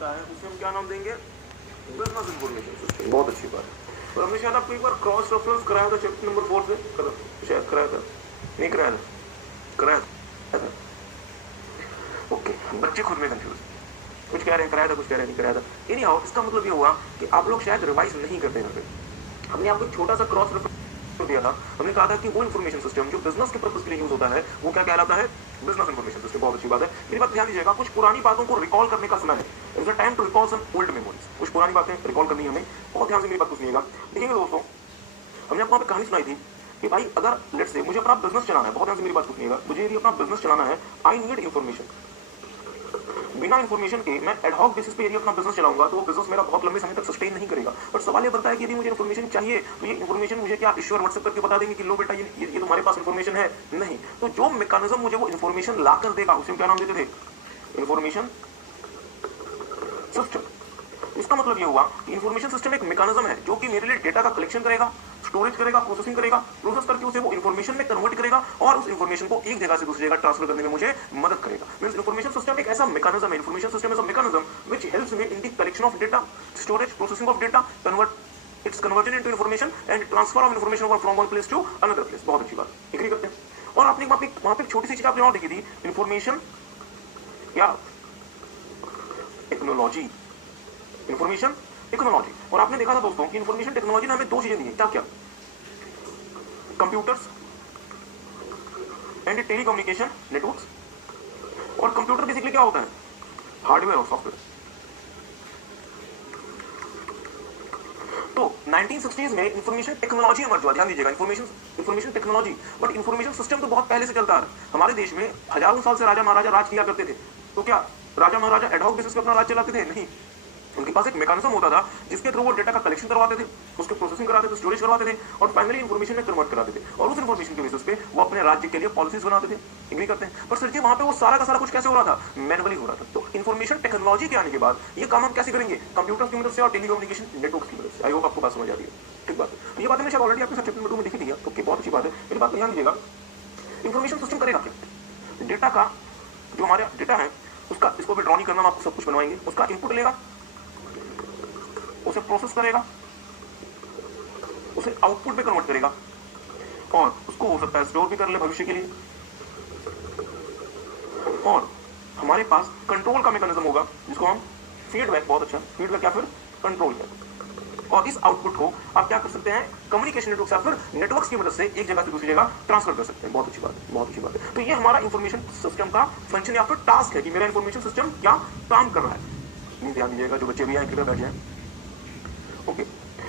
होता है उसे हम क्या नाम देंगे, बिजनेस इंफॉर्मेशन सिस्टम। बहुत अच्छी बात है। और हमने शायद आपको एक बार क्रॉस रेफरेंस कराया था चैप्टर नंबर 4 से, शायद कराया था, नहीं कराया था, कराया था। ओके, बच्चे खुद में कंफ्यूज, कुछ कह रहे हैं कराया था, कुछ कह रहे हैं नहीं कराया था। एनी हाउ, इसका मतलब ये हुआ कि आप लोग शायद रिवाइज नहीं करते हैं। हमने आपको एक छोटा सा क्रॉस रेफरेंस दिया था। हमने कहा था कि वो इन्फॉर्मेशन सिस्टम जो बिजनेस के पर्पस के लिए यूज होता है वो क्या कहलाता है, बिजनेस इन्फॉर्मेशन सिस्टम। बहुत अच्छी बात है। मेरी बात ध्यान दीजिएगा, कुछ पुरानी बातों को रिकॉल करने का समय है। It's a time to recall some old memories. कुछ पुरानी बातें रिकॉल करनी है हमें। बहुत ध्यान से मेरी बात को सुनिएगा। देखिएगा दोस्तों, हमने आपको कहानी सुनाई थी कि भाई अगर लेट्स से मुझे अपना बिजनेस चलाना है, बहुत ध्यान से मेरी बात को सुनिएगा, मुझे यदि अपना बिजनेस चलाना है, आई नीड इन्फॉर्मेशन। बिना इन्फॉर्मेशन के मैं एडहॉक बेसिस पे यदि अपना बिजनेस चलाऊंगा तो वो बिजनेस मेरा बहुत लंबे समय तक सस्टेन नहीं करेगा। बट सवाल ये बनता है कि यदि मुझे इन्फॉर्मेशन चाहिए तो ये इन्फॉर्मेशन मुझे क्या ईश्वर व्हाट्सएप करके बता देंगे कि लो बेटा ये तुम्हारे पास इन्फॉर्मेशन है? नहीं। तो जो मैकेनिज्म मुझे वो इन्फॉर्मेशन ला कर देगा उसे क्या नाम देते थे, इन्फॉर्मेशन सिस्टम। इसका मतलब ये हुआ कि इन्फॉर्मेशन सिस्टम एक मैकेनिज्म है जो कि मेरे लिए डेटा का कलेक्शन करेगा, स्टोरेज करेगा, प्रोसेसिंग करेगा, प्रोसेस करके उसे वो इन्फॉर्मेशन में कन्वर्ट करेगा और उस इन्फॉर्मेशन को एक जगह से दूसरी जगह ट्रांसफर करने में मुझे मदद करेगा। मींस इन्फॉर्मेशन सिस्टम एक ऐसा मैकेनिज्म है, information system is a mechanism which helps me in the collection of data, storage, processing of data, convert it's converted into information and transfer of information over from one place to another place. बहुत अच्छी बात, agree करते हैं। और आपने वहां पे एक छोटी सी चीज आपने और देखी थी, इन्फॉर्मेशन या टेक्नोलॉजी, इन्फॉर्मेशन टेक्नोलॉजी। और आपने देखा था दोस्तों कि इन्फॉर्मेशन टेक्नोलॉजी ने हमें दो चीजें दी है, क्या क्या, कंप्यूटर्स एंड टेलीकम्युनिकेशन नेटवर्क्स। और कंप्यूटर बेसिकली क्या होता है, हार्डवेयर और सॉफ्टवेयर। तो 1960s में इंफॉर्मेशन टेक्नोलॉजी इमर्ज हुआ। ध्यान दीजिएगा, information technology. But information system तो बहुत पहले से चलता है। हमारे देश में हजारों साल से राजा महाराजा राज किया करते थे। तो क्या राजा महाराजा एडहॉक बेसिस पे अपना राज चलाते थे? नहीं। उनके पास एक मैकेनिज्म होता था जिसके थ्रू वो डेटा का कलेक्शन करवाते थे, उसके प्रोसेसिंग कराते थे, स्टोरेज करवाते थे और फाइनली इन्फॉर्मेशन में कन्वर्ट कराते थे। और उस इन्फॉर्मेशन के बेसिस पे वो अपने राज्य के लिए पॉलिसीज बनाते थे। एग्री करते हैं? पर सर जी वहां पे वो सारा का सारा कुछ कैसे हो रहा था, मैनुअली हो रहा था। तो इन्फॉर्मेशन टेक्नोलॉजी के आने के बाद ये काम हम कैसे करेंगे, कंप्यूटर की मदद से और टेलीकम्युनिकेशन नेटवर्क की मदद से। आई होप आपको बात समझ आ रही है। ठीक बात है। तो ये बात मैंने शायद ऑलरेडी आपके साथ चैप्टर नंबर 2 में लिखी थी। ओके, बहुत अच्छी बात है। मेरी बात ध्यान दीजिएगा, इन्फॉर्मेशन सिस्टम करेगा क्या, डेटा का जो हमारा डेटा है उसका, इसको भी ड्रॉ नहीं करना, हम आपको सब कुछ बनवाएंगे। उसका इनपुट लेगा, उसे प्रोसेस करेगा, उसे आउटपुट में कन्वर्ट करेगा और उसको हो सकता है स्टोर भी कर ले भविष्य के लिए। और हमारे पास कंट्रोल का मैकेनिज्म होगा जिसको हम फीडबैक, बहुत अच्छा फीडबैक या फिर कंट्रोल कहते। और इस आउटपुट को आप क्या कर सकते हैं, कम्युनिकेशन नेटवर्क या फिर नेटवर्क्स की मदद से एक जगह से दूसरी जगह ट्रांसफर कर सकते हैं। बहुत अच्छी बात है, बहुत अच्छी बात है। तो ये हमारा इंफॉर्मेशन सिस्टम का फंक्शन या फिर टास्क है कि मेरा इंफॉर्मेशन सिस्टम क्या काम कर रहा है। ध्यान दीजिएगा, जो बच्चे भी आए बैठ जाए। ओके।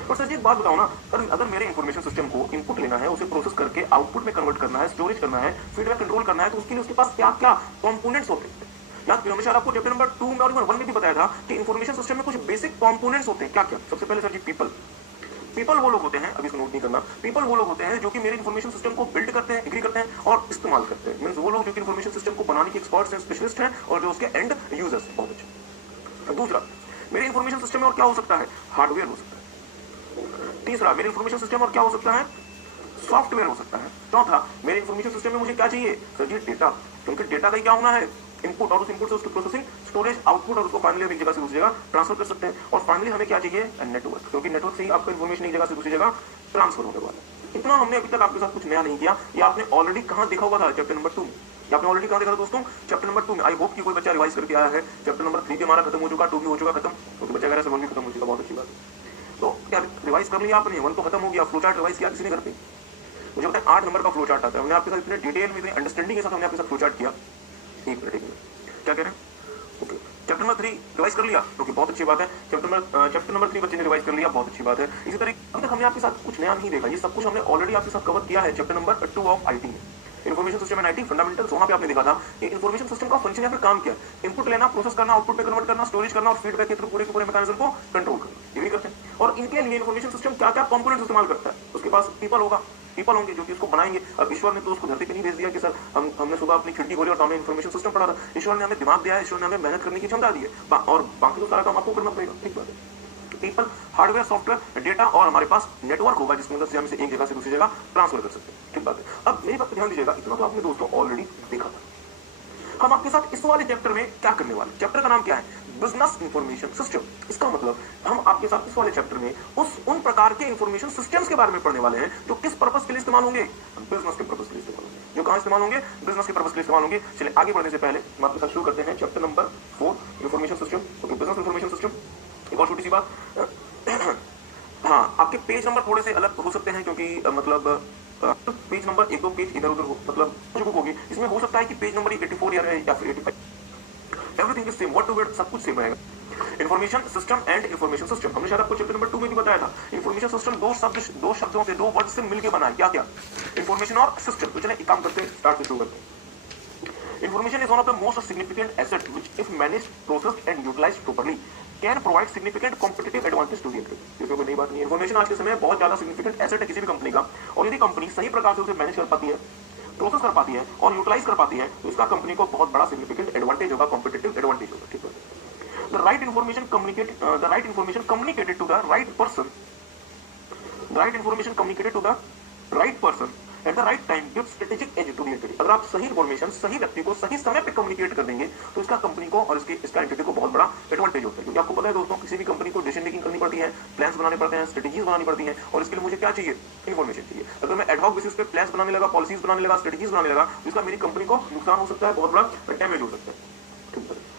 और सर जी एक बात बताओ ना, अगर मेरे इंफॉर्मेशन सिस्टम को इनपुट लेना है, उसे प्रोसेस करके आउटपुट में कन्वर्ट करना है, स्टोरेज करना है, फीडबैक कंट्रोल करना है, तो उसके लिए उसके पास क्या क्या कंपोनेंट्स होते हैं। याद करिए, हमेशा आपको चैप्टर नंबर 2 में और 1 में भी बताया था कि इंफॉर्मेशन सिस्टम में कुछ बेसिक कंपोनेंट्स होते हैं। क्या क्या? सबसे पहले सर जी पीपल वो लोग होते हैं, अभी इसको नोट नहीं करना, पीपल वो लोग होते हैं जो कि मेरे इंफॉर्मेशन सिस्टम को बिल्ड करते हैं, एग्री करते हैं और इस्तेमाल करते हैं। मींस वो लोग जो कि इंफॉर्मेशन सिस्टम को बनाने के एक्सपर्ट्स हैं, स्पेशलिस्ट हैं और जो उसके एंड यूजर्स हैं। बहुत अच्छा। दूसरा, मेरे इंफॉर्मेशन सिस्टम में और क्या हो सकता है, हार्डवेयर हो सकता है। तीसरा, मेरे इंफॉर्मेशन सिस्टम और क्या हो सकता है, सॉफ्टवेयर हो सकता है। चौथा, मेरे इंफॉर्मेशन सिस्टम में मुझे क्या चाहिए, सर जी डेटा, क्योंकि डेटा का क्या होना है, इनपुट, और उस इनपुट से उसकी प्रोसेसिंग, स्टोरेज, आउटपुट और उसको फाइनली हम एक जगह से दूसरी जगह ट्रांसफर कर सकते हैं। और फाइनली हमें क्या चाहिए, नेटवर्क, क्योंकि नेटवर्क से ही आपका इंफॉर्मेशन एक जगह से दूसरी जगह ट्रांसफर होने वाला है। इतना हमने अभी तक आपके साथ कुछ नया नहीं किया, ये आपने ऑलरेडी कहां देखा हुआ था, चैप्टर नंबर 2 में। आपने ऑलरेडी कहां देखा था दोस्तों, चैप्टर नंबर 2 में। आई होप कि कोई बच्चा रिवाइज करके आया है। चैप्टर नंबर 3 भी हमारा खत्म हो चुका, 2 भी हो चुका खत्म, क्योंकि बच्चा वगैरह 7 भी खत्म हो चुका। बहुत अच्छी बात है। तो क्या रिवाइज कर लिया आपने, 1 तो खत्म हो गया, फ्लो चार्ट रिवाइज किया किसी ने घर पे? मुझे पता है 8 नंबर का फ्लो चार्ट आता है। हमने आपके साथ इतने डिटेल में, इतने अंडरस्टैंडिंग के साथ हमने आपके साथ फ्लो चार्ट किया। एक मिनट क्या कह रहे हैं? ओके, चैप्टर नंबर 3 रिवाइज कर लिया, ओके, बहुत अच्छी बात है। चैप्टर नंबर 3 बच्चे ने रिवाइज कर लिया, बहुत अच्छी बात है। इसी तरह अभी तक हमने आपके साथ कुछ नया नहीं देखा, ये सब कुछ हमने ऑलरेडी आपके साथ कवर किया है चैप्टर नंबर 2 ऑफ आईटी में, information system and IT fundamentals. वहां पे आपने देखा था कि इन्फॉर्मेशन सिस्टम का फंक्शन या फिर काम क्या है, इनपुट लेना, प्रोसेस करना, आउटपुट में कन्वर्ट करना, स्टोरेज करना और फीडबैक के थ्रू पूरे के पूरे मैकेनिज्म को कंट्रोल करना। एग्री करते हैं? और इनके लिए इन्फॉर्मेशन सिस्टम क्या क्या कंपोनेंट्स इस्तेमाल करता है, उसके पास पीपल होंगे जो कि उसको बनाएंगे। अब ईश्वर ने तो उसको धरती पे नहीं भेज दिया कि सर हमने सुबह अपनी खिड़की खोली और सामने इन्फॉर्मेशन सिस्टम पढ़ा था। ईश्वर ने हमें दिमाग दिया है, ईश्वर ने हमें मेहनत करने की क्षमता दी है, और बाकी तो सारा काम आपको करना पड़ेगा। ठीक बात है। पीपल, हार्डवेयर, सॉफ्टवेयर, डेटा और हमारे पास नेटवर्क होगा जिसकी मदद से हम इसे एक जगह से दूसरी जगह ट्रांसफर कर सकते हैं। ठीक बात है। अब मेरी बात पर ध्यान दीजिएगा, इतना तो आपने दोस्तों ऑलरेडी देखा था। हम आपके साथ इस वाले चैप्टर में क्या करने वाले, चैप्टर का नाम क्या है, बिजनेस इंफॉर्मेशन सिस्टम। इसका मतलब हम आपके साथ इस वाले चैप्टर में उन प्रकार के इंफॉर्मेशन सिस्टम्स के बारे में पढ़ने वाले हैं जो किस पर्पस के लिए इस्तेमाल होंगे, बिजनेस के पर्पस के लिए इस्तेमाल होंगे। जो कहां इस्तेमाल होंगे, बिजनेस के पर्पस के लिए इस्तेमाल होंगे। चलिए आगे बढ़ने से पहले हम आपके साथ शुरू करते हैं chapter number 4 information system. Okay, business information system. एक और छोटी सी बात, हाँ आपके पेज नंबर थोड़े से अलग हो सकते हैं क्योंकि मतलब पेज नंबर एक दो पेज इधर उधर हो, मतलब जो बुक होगी इसमें हो सकता है कि पेज नंबर 84 या फिर 85। Everything is same, word to word सब कुछ सेम रहेगा। Information system and information system हमने शायद आपको चैप्टर नंबर 2 में भी बताया था। इंफॉर्मेशन सिस्टम दो शब्दों से, दो वर्ड से मिलकर बना है। क्या क्या? इंफॉर्मेशन और सिस्टम। तो चलिए एक काम करते हैं, स्टार्ट से शुरू करते हैं। Information is one of the most significant asset which if managed, processed and utilised properly can provide significant competitive advantage to the enterprise. इसमें कोई नई बात नहीं है। इंफॉर्मेशन आज के समय बहुत ज्यादा सिग्निफिकेंट एसेट है किसी भी कंपनी का, और यदि कंपनी सही प्रकार से उसे मैनेज कर पाती है, प्रोसेस कर पाती है और यूटिलाइज कर पाती है तो इसका कंपनी को बहुत बड़ा सिग्निफिकेंट एडवांटेज होगा, कॉम्पिटिटिव एडवांटेज होगा। ठीक है, the right information communicated to the right person at the right time gives strategic edge to the entity। अगर आप सही इंफॉर्मेशन सही व्यक्ति को सही समय पे कम्युनिकेट कर देंगे तो इसका कंपनी को और इसका एंटिटी को बहुत बड़ा एडवांटेज होता है। क्योंकि आपको पता है दोस्तों, किसी भी कंपनी को डिसीजन मेकिंग करनी पड़ती है, प्लान्स बनाने पड़ते हैं, स्ट्रेटेजीज बनानी पड़ती हैं, और इसके लिए मुझे क्या चाहिए? इन्फॉर्मेशन चाहिए। अगर मैं एडहॉक बेसिस पे प्लान्स बनाने लगा, पॉलिसीज बनाने लगा, स्ट्रेटेजीज बनाने लगा तो इसका मेरी कंपनी को नुकसान हो सकता है, बहुत बड़ा डैमेज हो सकता है।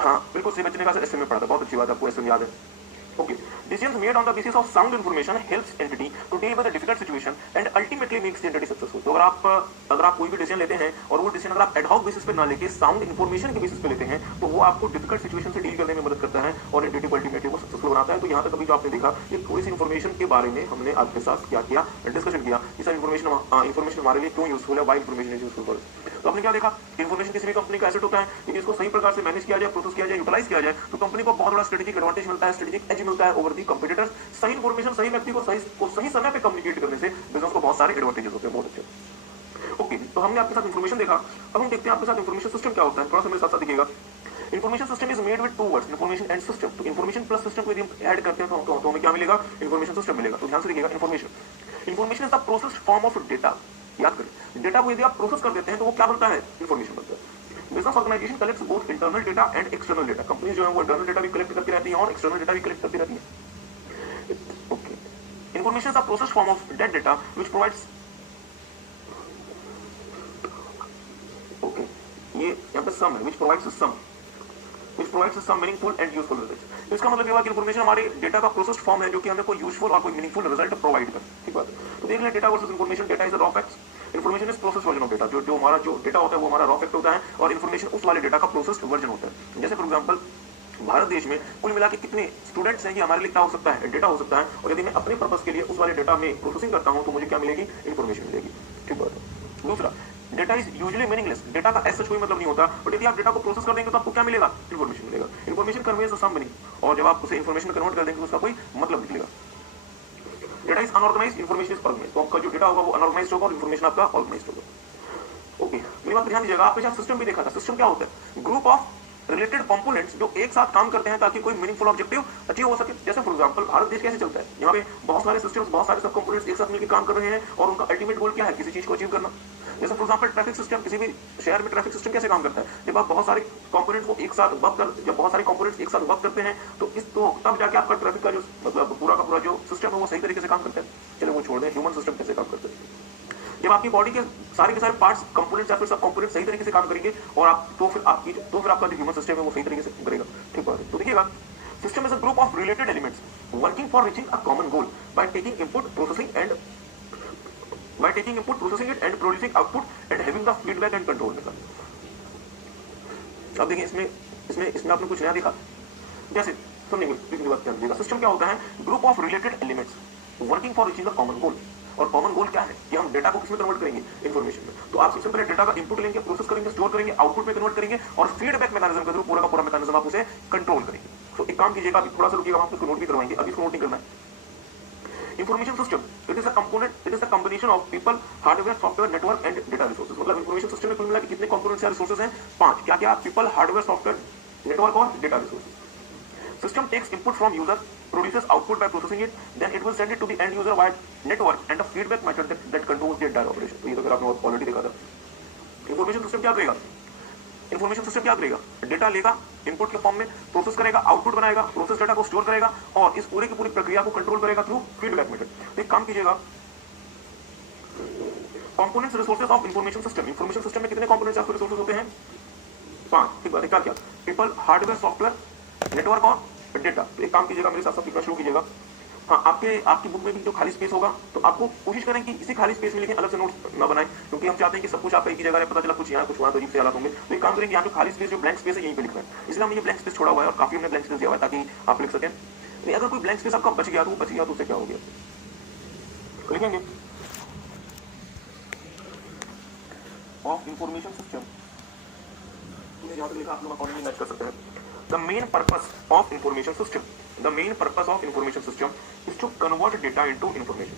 हाँ बिल्कुल सही, बचने का ऐसे में पढ़ा था, बहुत अच्छी बात, आपको ऐसे याद है। Okay, decisions made on the basis of sound information helps entity to deal with a difficult situation and ultimately makes the entity successful। तो अगर आप कोई भी डिसीजन लेते हैं और वो डिसीजन अगर आप एडहॉक बेसिस पे ना लेके साउंड इंफॉर्मेशन के बेसिस पे लेते हैं तो वो आपको डिफिकल्ट सिचुएशन से डील करने में मदद करता है और एंटिटी को अल्टीमेटली वो सक्सेसफुल बनाता है। तो यहाँ तक अभी जो आपने देखा ये थोड़ी सी इन्फॉर्मेशन के बारे में हमने आपके साथ क्या किया, डिस्कशन किया। ये सब इन्फॉर्मेशन हमारे लिए क्यों यूजफुल है, why information is useful for. तो आपने क्या देखा, इन्फॉर्मेशन किसी भी कंपनी का एसेट होता है, यदि इसको सही प्रकार से मैनेज किया जाए, प्रोसेस किया जाए, यूटिलाइज किया जाए तो कंपनी को बहुत बड़ा स्ट्रेटेजिक एडवांटेज मिलता है, स्ट्रेटेजिक एज मिलता है ओवर दी कंपीटिटर्स। सही इन्फॉर्मेशन सही व्यक्ति को सही समय पे कम्युनिकेट करने से बिजनेस को बहुत सारे एडवांटेजेस होते हैं। बहुत अच्छे। ओके, तो हमने आपके साथ इन्फॉर्मेशन देखा, अब हम देखते हैं आपके साथ इन्फॉर्मेशन सिस्टम क्या होता है। थोड़ा सा मेरे साथ दिखेगा। Information system is made with two words, information and system. तो इन्फॉर्मेशन प्लस सिस्टम को यदि हम ऐड करते हैं तो हमें क्या मिलेगा? इन्फॉर्मेशन सिस्टम मिलेगा। तो ध्यान से देखिएगा, information is the processed form of data. याद करें, डेटा को यदि आप प्रोसेस कर देते हैं तो वो क्या बनता है? इन्फॉर्मेशन बनता है। Business organisation collects both internal data and external data. Company जो है वो इंटरनल डेटा भी कलेक्ट करती रहती है और एक्सटर्नल डेटा भी कलेक्ट करती रहती है। Okay, information is the processed form of that data which provides, okay ये यहाँ पे सम है, which provides some meaningful and useful results. इसका मतलब ये हुआ कि इन्फॉर्मेशन हमारे डेटा का प्रोसेस्ड फॉर्म है जो कि हमें कोई यूजफुल और कोई मीनिंगफुल रिजल्ट प्रोवाइड करे। ठीक बात है। तो देख लें, data versus information. Data is a raw facts, information is process version of data. जो हमारा जो डेटा होता है वो हमारा रॉ फैक्ट होता है और इन्फॉर्मेशन उस वाले डेटा का प्रोसेस्ड वर्जन होता है। जैसे फॉर एग्जांपल भारत देश में कुल मिला के कितने स्टूडेंट्स हैं, ये हमारे लिए क्या हो सकता है? डेटा हो सकता है। और यदि मैं अपने पर्पस के लिए उस वाले डेटा में प्रोसेसिंग करता हूं तो मुझे क्या मिलेगी? इन्फॉर्मेशन मिलेगी। ठीक बात है। दूसरा, data is usually meaningless. Data का ऐसा कोई मतलब नहीं होता, बट यदि आप डेटा को प्रोसेस कर देंगे तो आपको क्या मिलेगा? इन्फॉर्मेशन मिलेगा। इन्फॉर्मेशन कन्वेज सम मीनिंग, और जब आप उसे इन्फॉर्मेशन कन्वर्ट कर देंगे तो उसका कोई मतलब निकलेगा। Data is unorganised, information is organised. तो आपका जो डेटा होगा वो अनऑर्गेनाइज्ड होगा और इन्फॉर्मेशन आपका ऑर्गेनाइज्ड होगा। ओके, मेरी बात ध्यान दीजिएगा। आपके साथ सिस्टम भी देखा था। सिस्टम क्या होता है? ग्रुप ऑफ रिलेटेड कंपोनेंट्स जो एक साथ काम करते हैं ताकि कोई मीनिंगफुल ऑब्जेक्टिव अचीव हो सके। जैसे फॉर एग्जांपल भारत देश कैसे चलता है, यहाँ पे बहुत सारे सिस्टम्स, बहुत सारे सब कंपोनेंट्स एक साथ मिलकर काम कर रहे हैं और उनका अल्टीमेट गोल क्या है? किसी चीज को अचीव करना। जैसे फॉर एग्जांपल ट्रैफिक सिस्टम, किसी भी शहर में ट्रैफिक सिस्टम कैसे काम करता है? जब आप बहुत सारे कंपोनेंट्स को एक साथ वर्क करते हैं तो तब जाके आपका ट्रैफिक का जो मतलब पूरा का पूरा जो सिस्टम है वो सही तरीके से काम करता है। चलो वो छोड़ दें, ह्यूमन सिस्टम कैसे काम करते हैं? जब आपकी बॉडी के सारे पार्ट्स, कंपोनेंट्स या फिर सब कंपोनेंट्स सही तरीके से काम करेंगे और आप तो फिर आपका जो ह्यूमन सिस्टम है वो सही तरीके से करेगा। ठीक है, तो देखिएगा, system is a group of related elements working for reaching a common goal by taking input, processing it and producing output and having the feedback and control method. अब देखिए, इसमें आपने कुछ नया देखा। जैसे सुनिए बात, ध्यान दीजिएगा। सिस्टम क्या होता है? Group of related elements working for reaching a common goal. और कॉमन गोल क्या है कि हम डेटा को किसमें कन्वर्ट करेंगे? इन्फॉर्मेशन में। तो आप सबसे पहले डेटा का इनपुट लेंगे, प्रोसेस करेंगे, स्टोर करेंगे, आउटपुट में कन्वर्ट करेंगे और फीडबैक मैकेनिज्म के थ्रू पूरा का पूरा मैकेनिज्म आप उसे कंट्रोल करेंगे। तो एक काम कीजिएगा, अभी थोड़ा सा रुकिएगा, हम इसको नोट भी करवाएंगे, अभी इसको नोट नहीं करना है। Information system, it is a combination of people, hardware, software, network and data resources। मतलब इंफॉर्मेशन सिस्टम में कुल मिला के कितने कंपोनेंट्स या रिसोर्सेज हैं? 5। क्या क्या? पीपल, हार्डवेयर, सॉफ्टवेयर, नेटवर्क और data resources. System takes input from user, produces output by processing it, then it will send it to the end user via network and a feedback method that controls the entire operation। तो ये तो फिर आपने already देखा था। Information system क्या करेगा? Data लेगा, इनपुट के फॉर्म में प्रोसेस करेगा, आउटपुट बनाएगा, प्रोसेस डेटा को स्टोर करेगा और इस पूरी की पूरी प्रक्रिया को कंट्रोल करेगा थ्रू फीडबैक मेथड। तो एक काम कीजिएगा, components resources of information system. Information system में कितने कंपोनेंट्स आपके रिसोर्सेज होते हैं? 5। ठीक बात है, क्या क्या? पीपल, हार्डवेयर, सॉफ्टवेयर, नेटवर्क और डेटा। तो एक काम कीजिएगा, मेरे साथ साथ लिखना शुरू कीजिएगा। हाँ, आपकी बुक में भी जो खाली स्पेस होगा तो आपको कोशिश करें कि इसी खाली स्पेस में लिखें, अलग से नोट्स ना बनाएं, क्योंकि हम चाहते हैं कि सब कुछ आपका एक ही जगह है, पता चला कुछ यहाँ कुछ वहाँ, तो अजीब से हालात होंगे। तो एक काम करेंगे, यहाँ जो खाली स्पेस, जो ब्लैंक स्पेस है, यहीं पे लिख रहे हैं। इसलिए हमने ये ब्लैंक स्पेस छोड़ा हुआ है और काफी हमने ब्लैंक स्पेस दिया हुआ है ताकि आप लिख सकें। नहीं, अगर कोई ब्लैंक स्पेस आपका बच गया तो वो बच गया, तो उससे क्या हो गया, लिखेंगे ऑफ इंफॉर्मेशन सिस्टम। यहाँ पे लिखा, आप लोग अकॉर्डिंगली मैच कर सकते हैं। The main purpose of information system, the main purpose of information system is to convert data into information.